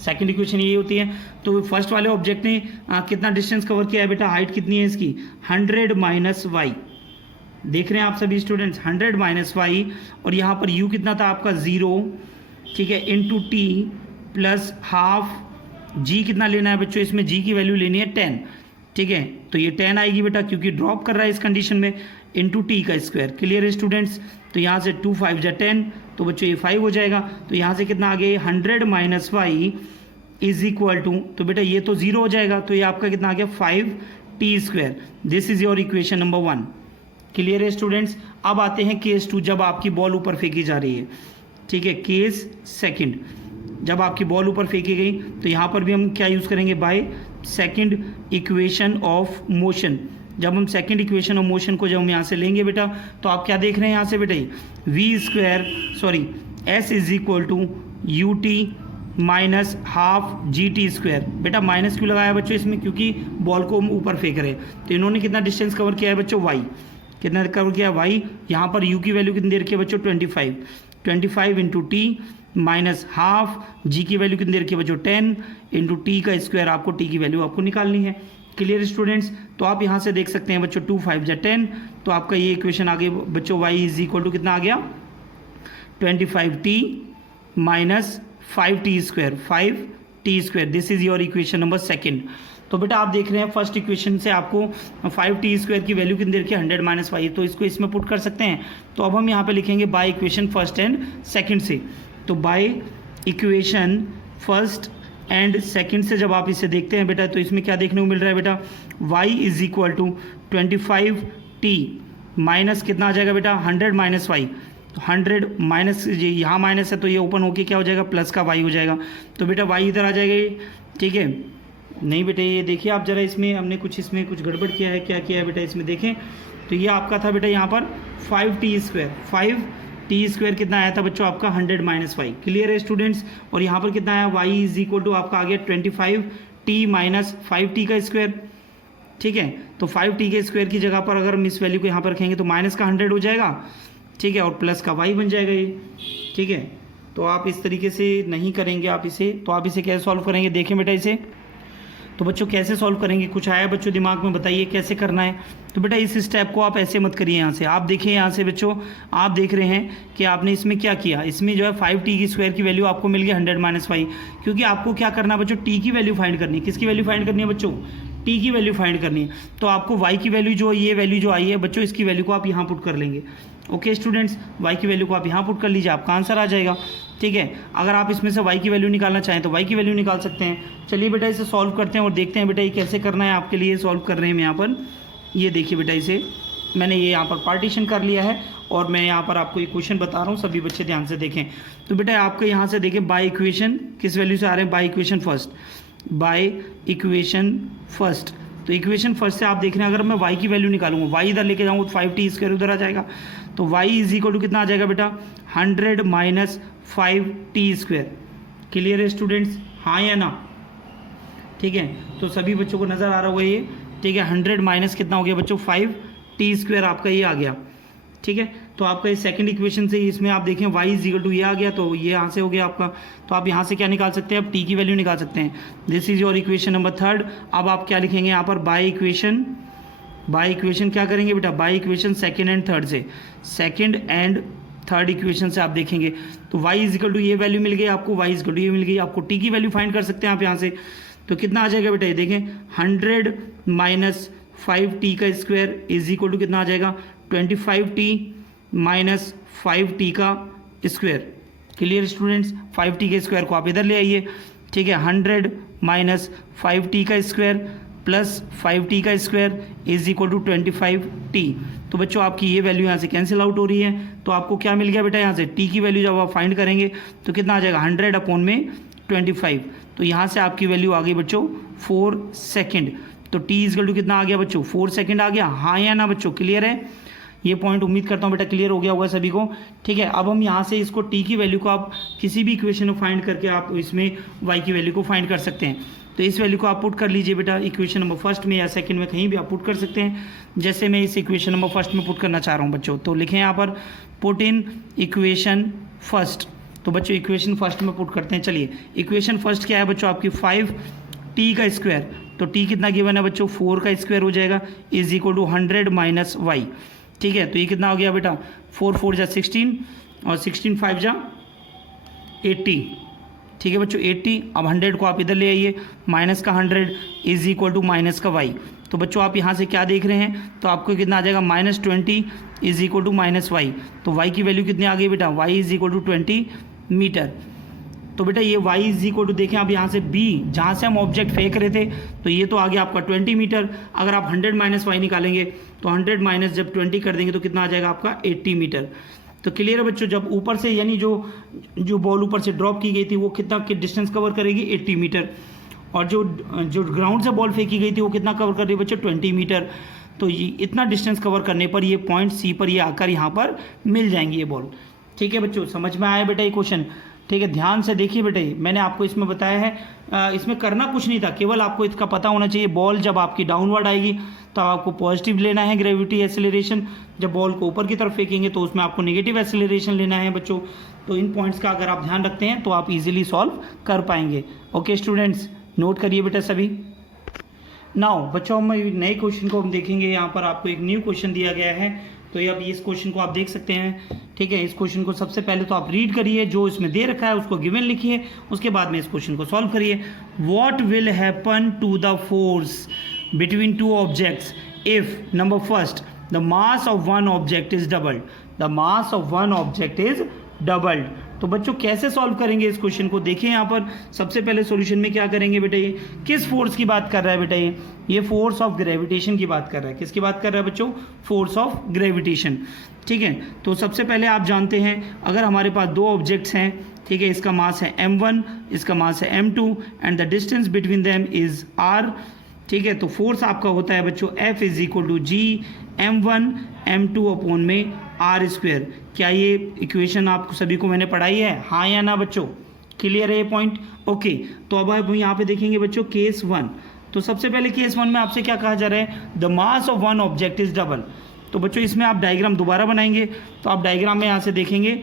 सेकंड इक्वेशन ये होती है। तो फर्स्ट वाले ऑब्जेक्ट ने कितना डिस्टेंस कवर किया है बेटा, हाइट कितनी है इसकी, 100 माइनस वाई। देख रहे हैं आप सभी स्टूडेंट्स, 100 माइनस वाई, और यहाँ पर u कितना था आपका 0, ठीक है, इंटू टी प्लस हाफ जी। कितना लेना है बच्चों इसमें, जी की वैल्यू लेनी है 10। ठीक है, तो ये 10 आएगी बेटा, क्योंकि ड्रॉप कर रहा है इस कंडीशन में, इंटू टी का स्क्वायर। क्लियर है स्टूडेंट्स, तो यहाँ से 2 5 जा 10, तो बच्चों ये 5 हो जाएगा। तो यहाँ से कितना आ गया, 100 minus y is equal to, तो बेटा ये तो 0 हो जाएगा, तो ये आपका कितना आ गया, 5 T square. This is your equation number 1। Clear है स्टूडेंट्स, अब आते हैं केस 2, जब आपकी बॉल ऊपर फेंकी जा रही है। ठीक है, केस सेकंड, जब आपकी बॉल ऊपर फेंकी गई तो यहाँ पर भी हम क्या यूज़ करेंगे, by second equation of motion. जब हम सेकंड इक्वेशन ऑफ मोशन को जब हम यहाँ से लेंगे बेटा, तो आप क्या देख रहे हैं यहाँ से बेटा, s is equal to u t minus half g t square. बेटा माइनस क्यों लगाया बच्चों इसमें, क्योंकि बॉल को हम ऊपर फेंक रहे हैं। तो इन्होंने कितना डिस्टेंस कवर किया है बच्चों, वाई, कितना कवर किया वाई। यहाँ पर यू की वैल्यू कितनी दे रखी है बच्चों, 25 इंटू टी माइनस हाफ, जी की वैल्यू कितनी दे रखी है बच्चों, 10 इंटू टी का स्क्वायर। आपको टी की वैल्यू आपको निकालनी है। क्लियर स्टूडेंट्स, तो आप यहाँ से देख सकते हैं बच्चों 2 5 जा 10, तो आपका ये इक्वेशन आ गई बच्चों, y इज इक्वल टू कितना आ गया, 25t minus 5t square, 5t square. This is your equation number second. तो बेटा आप देख रहे हैं फर्स्ट इक्वेशन से आपको 5t स्क्वायर की वैल्यू कितनी दे रखी है, 100 माइनस 5, तो इसको इसमें पुट कर सकते हैं। तो अब हम यहाँ पे लिखेंगे bye equation first and second से। तो bye equation first and second से जब आप इसे देखते हैं बेटा, तो इसमें क्या देखने को मिल रहा है बेटा, y is equal to 25t minus कितना आ जाएगा बेटा, 100 माइनस वाई। तो 100 माइनस, यहाँ माइनस है तो ये ओपन होके क्या हो जाएगा, प्लस का y हो जाएगा। तो बेटा y इधर आ जाएगा, ठीक है। नहीं बेटा ये देखिए आप जरा, इसमें हमने इसमें कुछ गड़बड़ किया है, क्या किया है बेटा इसमें देखें। तो ये आपका था बेटा यहाँ पर 5t स्क्वायर, 5t स्क्वायर कितना आया था बच्चों आपका, 100 माइनस वाई। क्लियर है स्टूडेंट्स। और यहाँ पर कितना आया, y इज इक्वल टू आपका आ गया 25t माइनस 5t का स्क्वायर, ठीक है। तो 5t के स्क्वायर की जगह पर अगर हम इस वैल्यू को यहाँ पर रखेंगे तो माइनस का 100 हो जाएगा, ठीक है, और प्लस का y बन जाएगा ये, ठीक है। तो आप इस तरीके से नहीं करेंगे आप इसे, तो आप इसे कैसे सॉल्व करेंगे, देखें बेटा इसे। तो बच्चों कैसे सॉल्व करेंगे, कुछ आया बच्चों दिमाग में, बताइए कैसे करना है। तो बेटा इस स्टेप को आप ऐसे मत करिए, यहाँ से आप देखिए, यहाँ से बच्चों आप देख रहे हैं कि आपने इसमें क्या किया, इसमें जो है 5t की स्क्वायर की वैल्यू आपको मिल गई 100 माइनस 5, क्योंकि आपको क्या करना है बच्चों, t की वैल्यू फाइंड करनी है। किसकी वैल्यू फाइंड करनी है बच्चों, t की वैल्यू फाइंड करनी है। तो आपको y की वैल्यू जो, ये वैल्यू जो आई है बच्चों, इसकी वैल्यू को आप यहाँ पुट कर लेंगे। ओके स्टूडेंट्स, y की वैल्यू को आप यहाँ पुट कर लीजिए, आपका आंसर आ जाएगा, ठीक है। अगर आप इसमें से y की वैल्यू निकालना चाहें तो y की वैल्यू निकाल सकते हैं। चलिए बेटा इसे सॉल्व करते हैं और देखते हैं बेटा ये कैसे करना है। आपके लिए सॉल्व कर रहे हैं हम यहाँ पर, ये देखिए बेटा, इसे मैंने ये यहाँ पर पार्टीशन कर लिया है और मैं यहाँ पर आपको ये क्वेश्चन बता रहा हूँ, सभी बच्चे ध्यान से देखें। तो बेटा आपको यहाँ से देखें बाय इक्वेशन किस वैल्यू से आ रहे हैं, bye equation first, bye equation first. तो इक्वेशन फर्स्ट से आप देख रहे हैं, अगर मैं y की वैल्यू निकालूंगा, y इधर लेके जाऊँगा तो 5t स्क्वायर उधर आ जाएगा। तो y इज इक्वल टू कितना आ जाएगा बेटा, 100 माइनस 5t स्क्वायर। क्लियर है स्टूडेंट्स, हाँ या ना, ठीक है। तो सभी बच्चों को नज़र आ रहा होगा ये, ठीक है। 100 माइनस कितना हो गया बच्चों, 5t स्क्वायर आपका ये आ गया, ठीक है। तो आपका इस सेकंड इक्वेशन से इसमें आप देखें y इज इक्वल टू ये आ गया, तो ये यहाँ से हो गया आपका। तो आप यहाँ से क्या निकाल सकते हैं, आप t की वैल्यू निकाल सकते हैं। This is your equation number third. अब आप क्या लिखेंगे यहाँ पर, बाय इक्वेशन क्या करेंगे बेटा, by equation second and third से, सेकंड एंड थर्ड इक्वेशन से आप देखेंगे तो y इज इक्वल टू ये वैल्यू मिल गई आपको, y इज इक्वल टू ये मिल गई आपको, t की वैल्यू फाइंड कर सकते हैं आप यहाँ से। तो कितना आ जाएगा बेटा, ये देखें 100 माइनस 5t का स्क्वायर इज इक्वल टू कितना आ जाएगा, 25t माइनस 5t का स्क्वायर। क्लियर स्टूडेंट्स, 5t के स्क्वायर को आप इधर ले आइए, ठीक है। 100 माइनस 5t का स्क्वायर प्लस 5t का square is equal to 25t। तो बच्चों आपकी ये वैल्यू यहाँ से कैंसिल आउट हो रही है, तो आपको क्या मिल गया बेटा, यहाँ से t की वैल्यू जब आप फाइंड करेंगे तो कितना आ जाएगा, 100 अपॉन में 25। तो यहाँ से आपकी वैल्यू आ गई बच्चों 4 सेकेंड। तो t इज इक्वल टू कितना आ गया बच्चों, 4 सेकेंड आ गया, हाँ या ना बच्चों। क्लियर है, ये पॉइंट उम्मीद करता हूँ बेटा क्लियर हो गया होगा सभी को, ठीक है। अब हम यहाँ से इसको t की वैल्यू को आप किसी भी इक्वेशन में फाइंड करके आप इसमें y की वैल्यू को फाइंड कर सकते हैं। तो इस वैल्यू को आप पुट कर लीजिए बेटा इक्वेशन नंबर फर्स्ट में या सेकंड में, कहीं भी आप पुट कर सकते हैं। जैसे मैं इस इक्वेशन नंबर फर्स्ट में पुट करना चाह रहा हूँ बच्चों, तो लिखें यहाँ पर पुट इन इक्वेशन फर्स्ट। तो बच्चों इक्वेशन फर्स्ट में पुट करते हैं। चलिए इक्वेशन फर्स्ट क्या है बच्चों आपकी, 5t का स्क्वायर। तो t कितना गिवन है बच्चों, 4 का स्क्वायर हो जाएगा is equal to 100 minus y, ठीक है। तो ये कितना हो गया बेटा, 4 4 जा 16 और 16 5 जा 80, ठीक है बच्चों 80। अब 100 को आप इधर ले आइए, माइनस का 100 इज इक्वल टू माइनस का y। तो बच्चों आप यहाँ से क्या देख रहे हैं, तो आपको कितना आ जाएगा, -20 is equal to minus y. तो y की वैल्यू कितनी आ गई बेटा, y is equal to 20 metre. तो बेटा ये y इज इक्वल टू देखें आप यहाँ से b, जहाँ से हम ऑब्जेक्ट फेंक रहे थे, तो ये तो आ गया आपका 20 मीटर। अगर आप 100 माइनस वाई निकालेंगे तो 100 माइनस जब 20 कर देंगे तो कितना आ जाएगा आपका 80 मीटर। तो क्लियर है बच्चों, जब ऊपर से यानी जो बॉल ऊपर से ड्रॉप की गई थी वो कितना डिस्टेंस कवर करेगी 80 मीटर, और जो ग्राउंड से बॉल फेंकी गई थी वो कितना कवर कर रही है बच्चों 20 मीटर। तो ये इतना डिस्टेंस कवर करने पर ये पॉइंट सी पर ये आकर यहाँ पर मिल जाएंगी ये बॉल। ठीक है बच्चों, समझ में आया बेटा ये क्वेश्चन? ठीक है, ध्यान से देखिए बेटा, मैंने आपको इसमें बताया है, इसमें करना कुछ नहीं था, केवल आपको इसका पता होना चाहिए बॉल जब आपकी डाउनवर्ड आएगी तो आपको पॉजिटिव लेना है ग्रेविटी एक्सेलरेशन, जब बॉल को ऊपर की तरफ फेंकेंगे तो उसमें आपको नेगेटिव एक्सेलरेशन लेना है बच्चों। तो इन पॉइंट्स का अगर आप ध्यान रखते हैं तो आप इजीली सॉल्व कर पाएंगे। ओके स्टूडेंट्स, नोट करिए बेटा सभी। नाउ बच्चों हम नए क्वेश्चन को हम देखेंगे। यहाँ पर आपको एक न्यू क्वेश्चन दिया गया है, तो ये अब इस क्वेश्चन को आप देख सकते हैं। ठीक है, इस क्वेश्चन को सबसे पहले तो आप रीड करिए, जो इसमें दे रखा है उसको गिवन लिखिए, उसके बाद में इस क्वेश्चन को सॉल्व करिए। What will happen to the force between two objects if number first the mass of one object is doubled, the mass of one object is doubled. तो बच्चों कैसे सॉल्व करेंगे इस क्वेश्चन को? देखिए यहाँ पर सबसे पहले सॉल्यूशन में क्या करेंगे बेटा, ये किस फोर्स की बात कर रहा है बेटा, ये फोर्स ऑफ ग्रेविटेशन की बात कर रहा है। किसकी बात कर रहा है बच्चों? Force of gravitation. ठीक है, तो सबसे पहले आप जानते हैं अगर हमारे पास दो ऑब्जेक्ट्स हैं, ठीक है, इसका मास है m1, इसका मास है m2 and the distance between them is r। ठीक है, तो फोर्स आपका होता है बच्चों F is equal to G m1 m2 upon में r स्क्वेयर। क्या ये इक्वेशन आप सभी को मैंने पढ़ाई है, हाँ या ना बच्चों? क्लियर है ये पॉइंट? ओके, तो अब आप यहाँ पे देखेंगे बच्चों केस 1। तो सबसे पहले केस 1 में आपसे क्या कहा जा रहा है, the mass of one object is double. तो बच्चों इसमें आप डायग्राम दोबारा बनाएंगे, तो आप डायग्राम में यहाँ से देखेंगे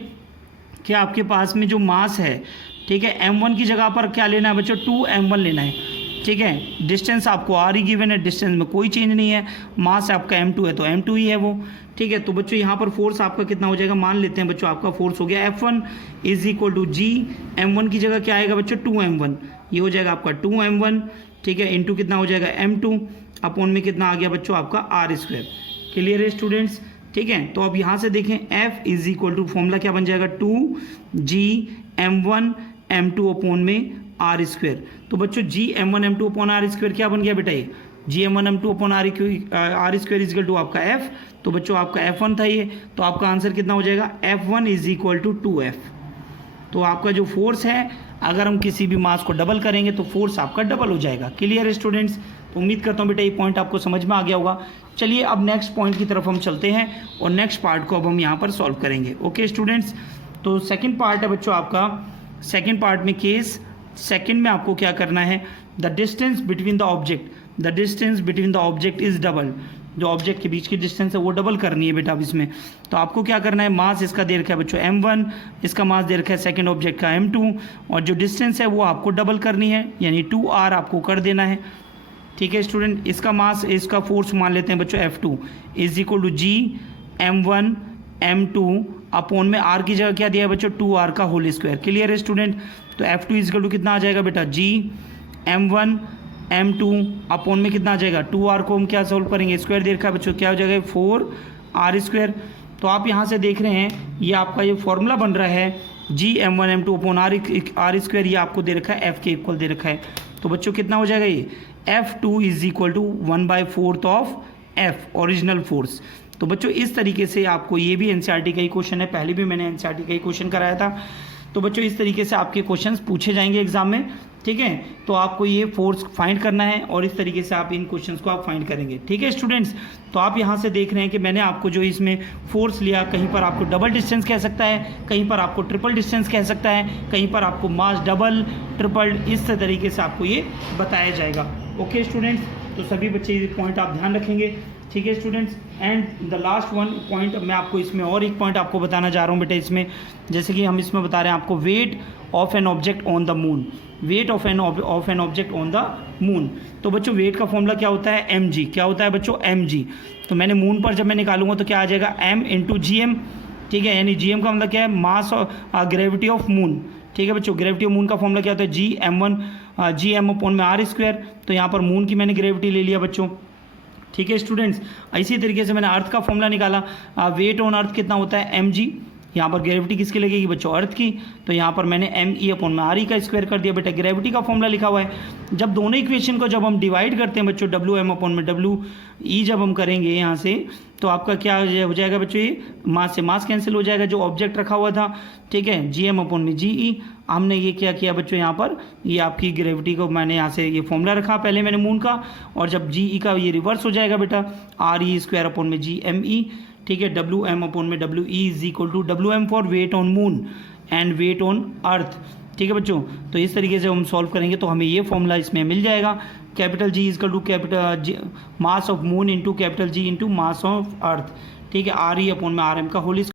कि आपके पास में जो मास है, ठीक है, m1 की जगह पर क्या लेना है बच्चों, 2m1 लेना है। ठीक है, डिस्टेंस आपको r ही गिवन है, डिस्टेंस में कोई चेंज नहीं है, मास आपका m2 है तो m2 ही है वो। ठीक है, तो बच्चों यहाँ पर फोर्स आपका कितना हो जाएगा, मान लेते हैं बच्चों आपका फोर्स हो गया F1 is equal to G m1 की जगह क्या आएगा बच्चों 2m1, ये हो जाएगा आपका 2m1। ठीक है, इंटू कितना हो जाएगा m2 अपॉन में कितना आ गया बच्चों आपका r स्क्वायर। क्लियर है स्टूडेंट्स? ठीक है, तो अब यहाँ से देखें F is equal to formula क्या बन जाएगा 2g m1 m2 अपॉन में r स्क्वायर। तो बच्चों जी m1 m2 upon r square क्या बन गया बेटा, ये G m1 m2 upon r square is equal to आपका f। तो बच्चों आपका f1 था ये, तो आपका आंसर कितना हो जाएगा f1 is equal to 2f। तो आपका जो फोर्स है, अगर हम किसी भी मास को डबल करेंगे तो फोर्स आपका डबल हो जाएगा। क्लियर है स्टूडेंट्स? तो उम्मीद करता हूँ बेटा ये पॉइंट आपको समझ में आ गया होगा। चलिए अब नेक्स्ट पॉइंट की तरफ हम चलते हैं और नेक्स्ट पार्ट को अब हम यहाँ पर सॉल्व करेंगे। ओके स्टूडेंट्स, तो सेकंड पार्ट है बच्चों आपका, सेकंड पार्ट में केस सेकंड में आपको क्या करना है, the distance between the object, the distance between the object is double. जो ऑब्जेक्ट के बीच की डिस्टेंस है वो डबल करनी है बेटा अब इसमें। तो आपको क्या करना है, मास इसका दे रखा है बच्चों m1, इसका मास दे रखा है सेकंड ऑब्जेक्ट का m2, और जो डिस्टेंस है वो आपको डबल करनी है, यानी 2r आपको कर देना है। ठीक है स्टूडेंट, इसका मास, इसका फोर्स मान लेते हैं बच्चों F2 is equal to G m1 m2 upon में r की जगह क्या दिया है बच्चों 2r का होल स्क्वायर। क्लियर है स्टूडेंट? तो F2 इज इक्वल टू कितना आ जाएगा बेटा जी m1 m2 अपॉन में कितना आ जाएगा 2r को हम क्या सोल्व करेंगे, स्क्वायर दे रखा है बच्चों, क्या हो जाएगा 4r स्क्वायर। तो आप यहाँ से देख रहे हैं ये आपका ये फॉर्मूला बन रहा है जी m1 m2 upon r square, ये आपको दे रखा है f के इक्वल दे रखा है। तो बच्चों कितना हो जाएगा ये F2 is equal to 1/4 of f original force. तो बच्चों इस तरीके से आपको, ये भी एनसीईआरटी का ही क्वेश्चन है, पहले भी मैंने एनसीईआरटी का ही क्वेश्चन कराया था। तो बच्चों इस तरीके से आपके क्वेश्चंस पूछे जाएंगे एग्जाम में। ठीक है, तो आपको ये फोर्स फाइंड करना है और इस तरीके से आप इन क्वेश्चंस को आप फाइंड करेंगे। ठीक है स्टूडेंट्स, तो आप यहाँ से देख रहे हैं कि मैंने आपको जो इसमें फोर्स लिया, कहीं पर आपको डबल डिस्टेंस कह सकता है, कहीं पर आपको ट्रिपल डिस्टेंस कह सकता है, कहीं पर आपको मास डबल ट्रिपल, इस तरीके से आपको ये बताया जाएगा। ओके स्टूडेंट्स, तो सभी बच्चे ये पॉइंट आप ध्यान रखेंगे। ठीक है students, and the last one point मैं आपको इसमें और एक पॉइंट आपको बताना चाह रहा हूँ बेटा इसमें, जैसे कि हम इसमें बता रहे हैं आपको wait of an object on the moon, wait of an object on the moon. तो बच्चों वेट का फॉर्मूला क्या होता है mg, क्या होता है बच्चों mg। तो मैंने मून पर जब मैं निकालूंगा तो क्या आ जाएगा m इंटू gm। ठीक है, यानी gm का मतलब क्या है, मास ग्रेविटी ऑफ मून। ठीक है बच्चों, ग्रेविटी ऑफ मून का फॉर्मूला क्या होता है जी m अपॉन में r स्क्वायर। तो यहाँ पर मून की मैंने ग्रेविटी ले लिया बच्चों। ठीक है स्टूडेंट्स, इसी तरीके से मैंने अर्थ का फॉर्मूला निकाला, वेट ऑन अर्थ कितना होता है mg, यहाँ पर ग्रेविटी किसकी लगेगी बच्चों, अर्थ की। तो यहाँ पर मैंने एम ई अपॉन में आर ई का स्क्वायर कर दिया बेटा, ग्रेविटी का फॉर्मूला लिखा हुआ है। जब दोनों इक्वेशन को जब हम डिवाइड करते हैं बच्चों, डब्ल्यू एम अपॉन में डब्ल्यू ई जब हम करेंगे यहाँ से, तो आपका क्या हो जाएगा बच्चों, ये मास से मास कैंसिल हो जाएगा जो ऑब्जेक्ट रखा हुआ था, ठीक है। जी एम अपॉन में जी ई, हमने ये क्या किया बच्चों, यहाँ पर ये आपकी ग्रेविटी को मैंने यहाँ से ये फॉर्मूला रखा पहले मैंने मून का, और जब जी ई का ये रिवर्स हो जाएगा बेटा, आर ई स्क्वायर अपॉन में जी एम ई, ठीक है। डब्ल्यू एम अपॉन में W E is equal to W M for weight on moon and weight on earth, ठीक है बच्चों। तो इस तरीके से हम सॉल्व करेंगे तो हमें ये फॉर्मूला इसमें मिल जाएगा, capital G is equal to capital G mass of moon into capital G into mass of earth, ठीक है। आर ई अपॉन में आर एम का होल